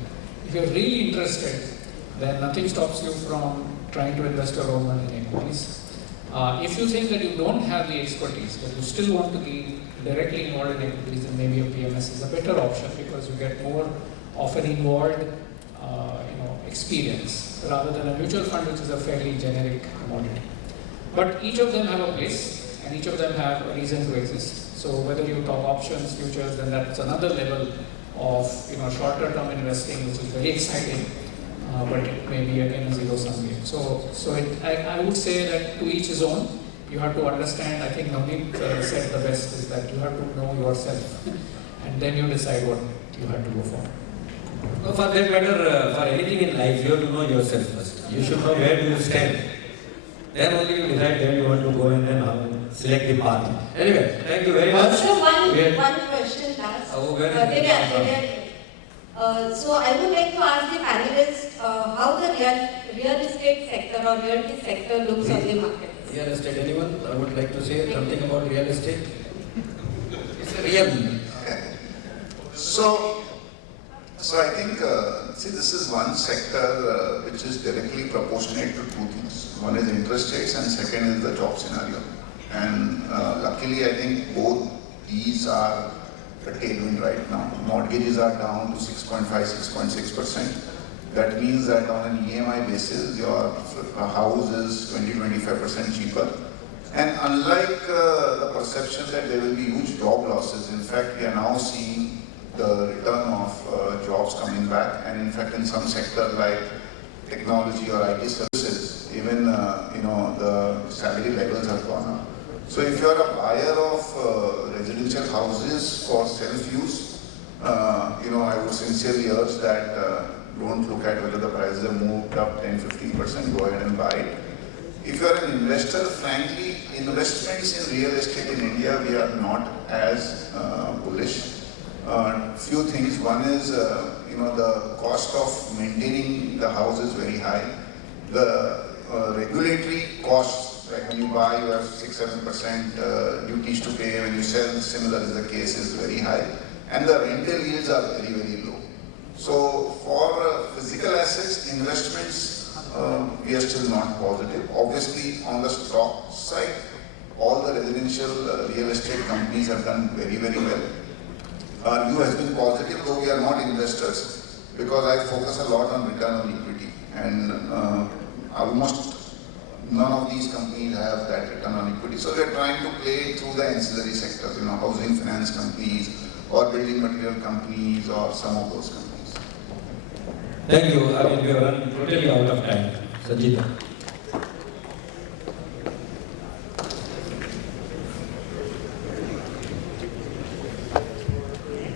If you're really interested, then nothing stops you from trying to invest your own money in equities. If you think that you don't have the expertise, but you still want to be directly involved in equities, then maybe a PMS is a better option because you get more of an involved experience rather than a mutual fund, which is a fairly generic commodity. But each of them have a place and each of them have a reason to exist. So whether you talk options, futures, then that's another level of shorter term investing, which is very exciting, but it may be again a zero-sum game. So I would say that to each his own. You have to understand, I think Navneet said the best is that you have to know yourself and then you decide what you have to go for. No, for that matter, for anything in life, you have to know yourself first. You should know where do you stand. Then only you decide where you want to go and then select the path. Anyway, thank you very much. So one question last. So I would like to ask the panelists how the real estate sector or realty sector looks on the market. Real estate, anyone? I would like to say something about real estate. It's a real. So I think, see, this is one sector which is directly proportionate to two things. One is interest rates and second is the job scenario. And luckily, I think both these are a tailwind right now. Mortgages are down to 6.5, 6.6%. That means that on an EMI basis, your house is 20-25% cheaper. And unlike the perception that there will be huge job losses, in fact, we are now seeing the jobs coming back, and in fact in some sector like technology or IT services, even the salary levels have gone up. So if you are a buyer of residential houses for self-use, I would sincerely urge that don't look at whether the prices have moved up 10-15%, go ahead and buy it. If you are an investor, frankly, investments in real estate in India, we are not as bullish. Few things. One is, the cost of maintaining the house is very high. The regulatory costs, like when you buy, you have 6-7% duties to pay. When you sell, similar is the case, is very high. And the rental yields are very, very low. So for physical assets, investments, we are still not positive. Obviously, on the stock side, all the residential real estate companies have done very, very well. Our view has been positive, though we are not investors, because I focus a lot on return on equity, and almost none of these companies have that return on equity. So we are trying to play through the ancillary sectors, housing finance companies, or building material companies, or some of those companies. Thank you. I mean, we are running totally out of time. Sanjita.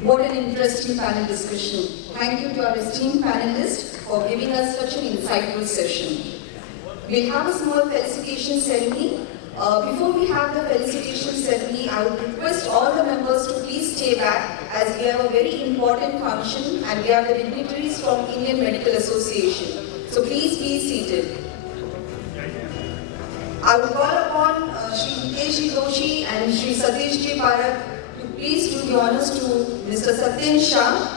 What an interesting panel discussion. Thank you to our esteemed panelists for giving us such an insightful session. We'll have a small felicitation ceremony. Before we have the felicitation ceremony, I would request all the members to please stay back, as we have a very important function and we have the dignitaries from Indian Medical Association. So please be seated. I would call upon Shri Hitesh Doshi and Shri Satish Parak to please do the honors to Mr. Satyen Shah.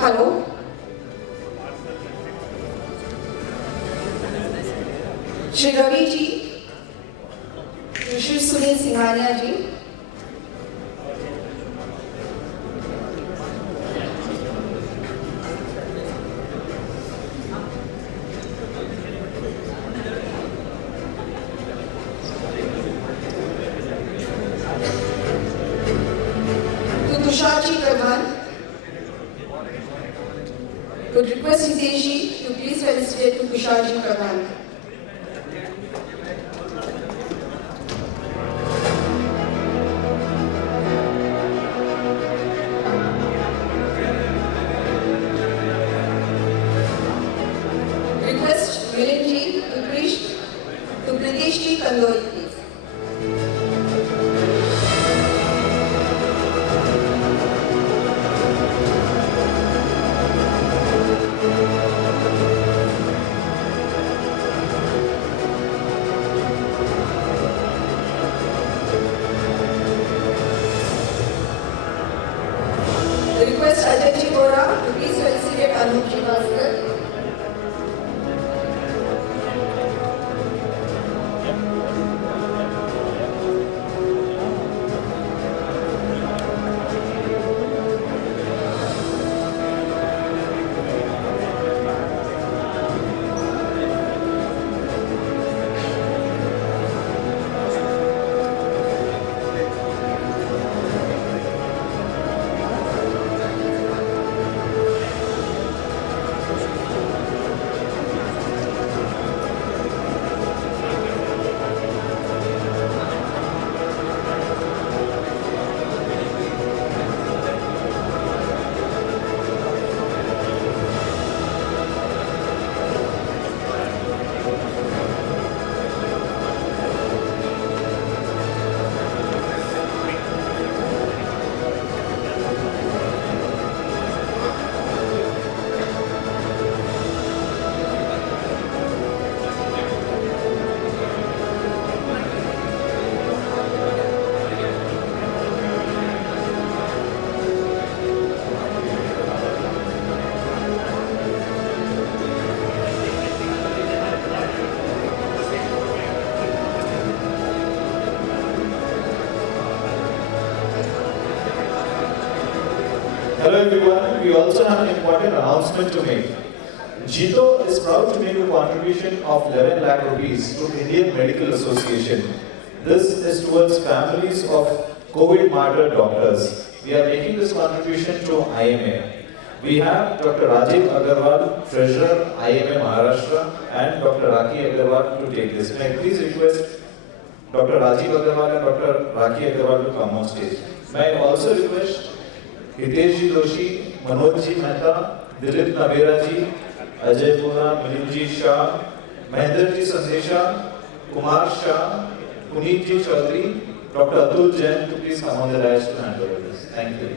Hello. Shri Ravi ji, Shri Sunil Singhania ji. To Tushar ji Pradhan. Could request Hitesh ji to please felicitate to Tushar ji Pradhan. Request Milind ji to Pritesh ji Kandoi, please. Request Ajay ji Bora to please felicitate Anup ji Bhaskar. Hello everyone, we also have an important announcement to make. Jito is proud to make a contribution of 11 lakh rupees to Indian Medical Association. This is towards families of COVID martyr doctors. We are making this contribution to IMA. We have Dr. Rajiv Agarwal, Treasurer, IMA Maharashtra, and Dr. Rakhi Agarwal to take this. May I please request Dr. Rajiv Agarwal and Dr. Rakhi Agarwal to come on stage. May I also request Hitesh Ji Doshi, Manoj Ji Mehta, Dilip Navera Ji, Ajay Pura, Milim Ji Shah, Mahendra Ji Sandesha, Kumar Shah, Puneet Ji Chaudhary, Dr. Atul Jain to please come on the dais to hand over this. Thank you.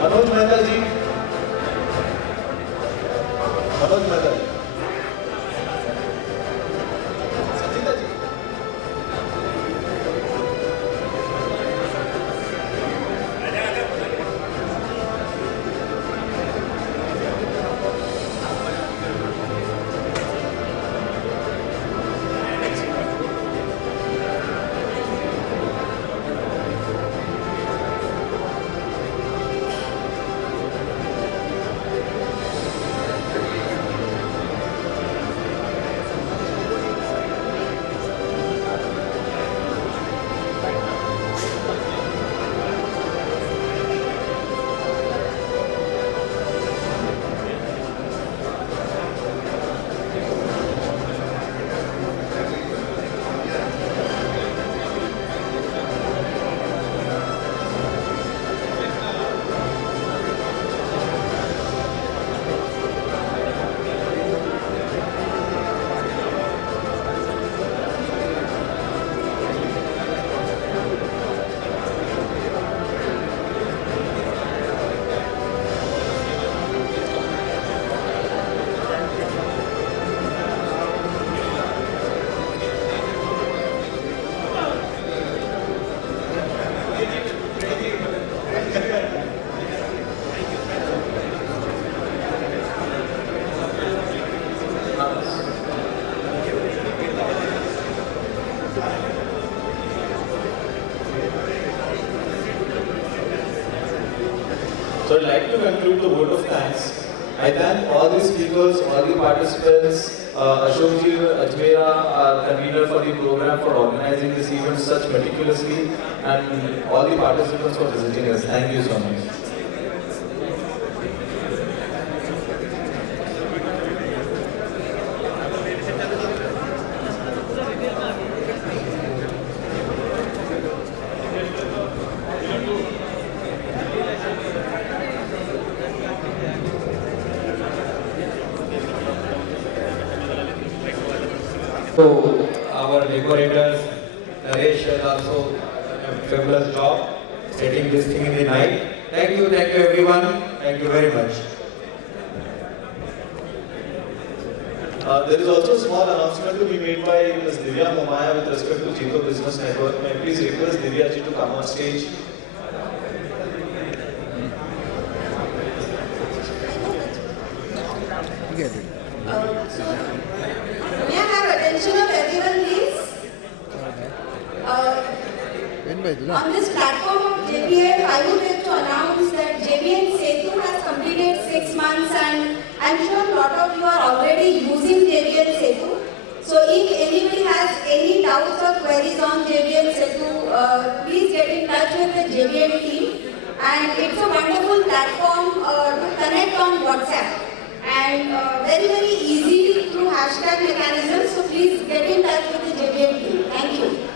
Manoj Mehta Ji. Manoj Mehta Ji. Sanjita Ji. So I'd like to conclude the vote of thanks. I thank all the speakers, all the participants, Ashok Ji Ajmera, our convener for the program, for organizing this event such meticulously, and all the participants for visiting us. Thank you so much. So our decorators, Naresh has also a fabulous job setting this thing in the night. Thank you everyone. Thank you very much. There is also a small announcement to be made by Ms. Divya Momaya with respect to Jito Business Network. May I please request Divya Ji to come on stage. May I have attention of everyone, please? On this platform of JBF, I would like to announce that JBN Setu has completed 6 months, and I'm sure a lot of you are already using JBN Setu. So if anybody has any doubts or queries on JBN Setu, please get in touch with the JBN team. And it's a wonderful platform to connect on WhatsApp. And very easy through hashtag mechanisms. So please get in touch with the JBN team. Thank you.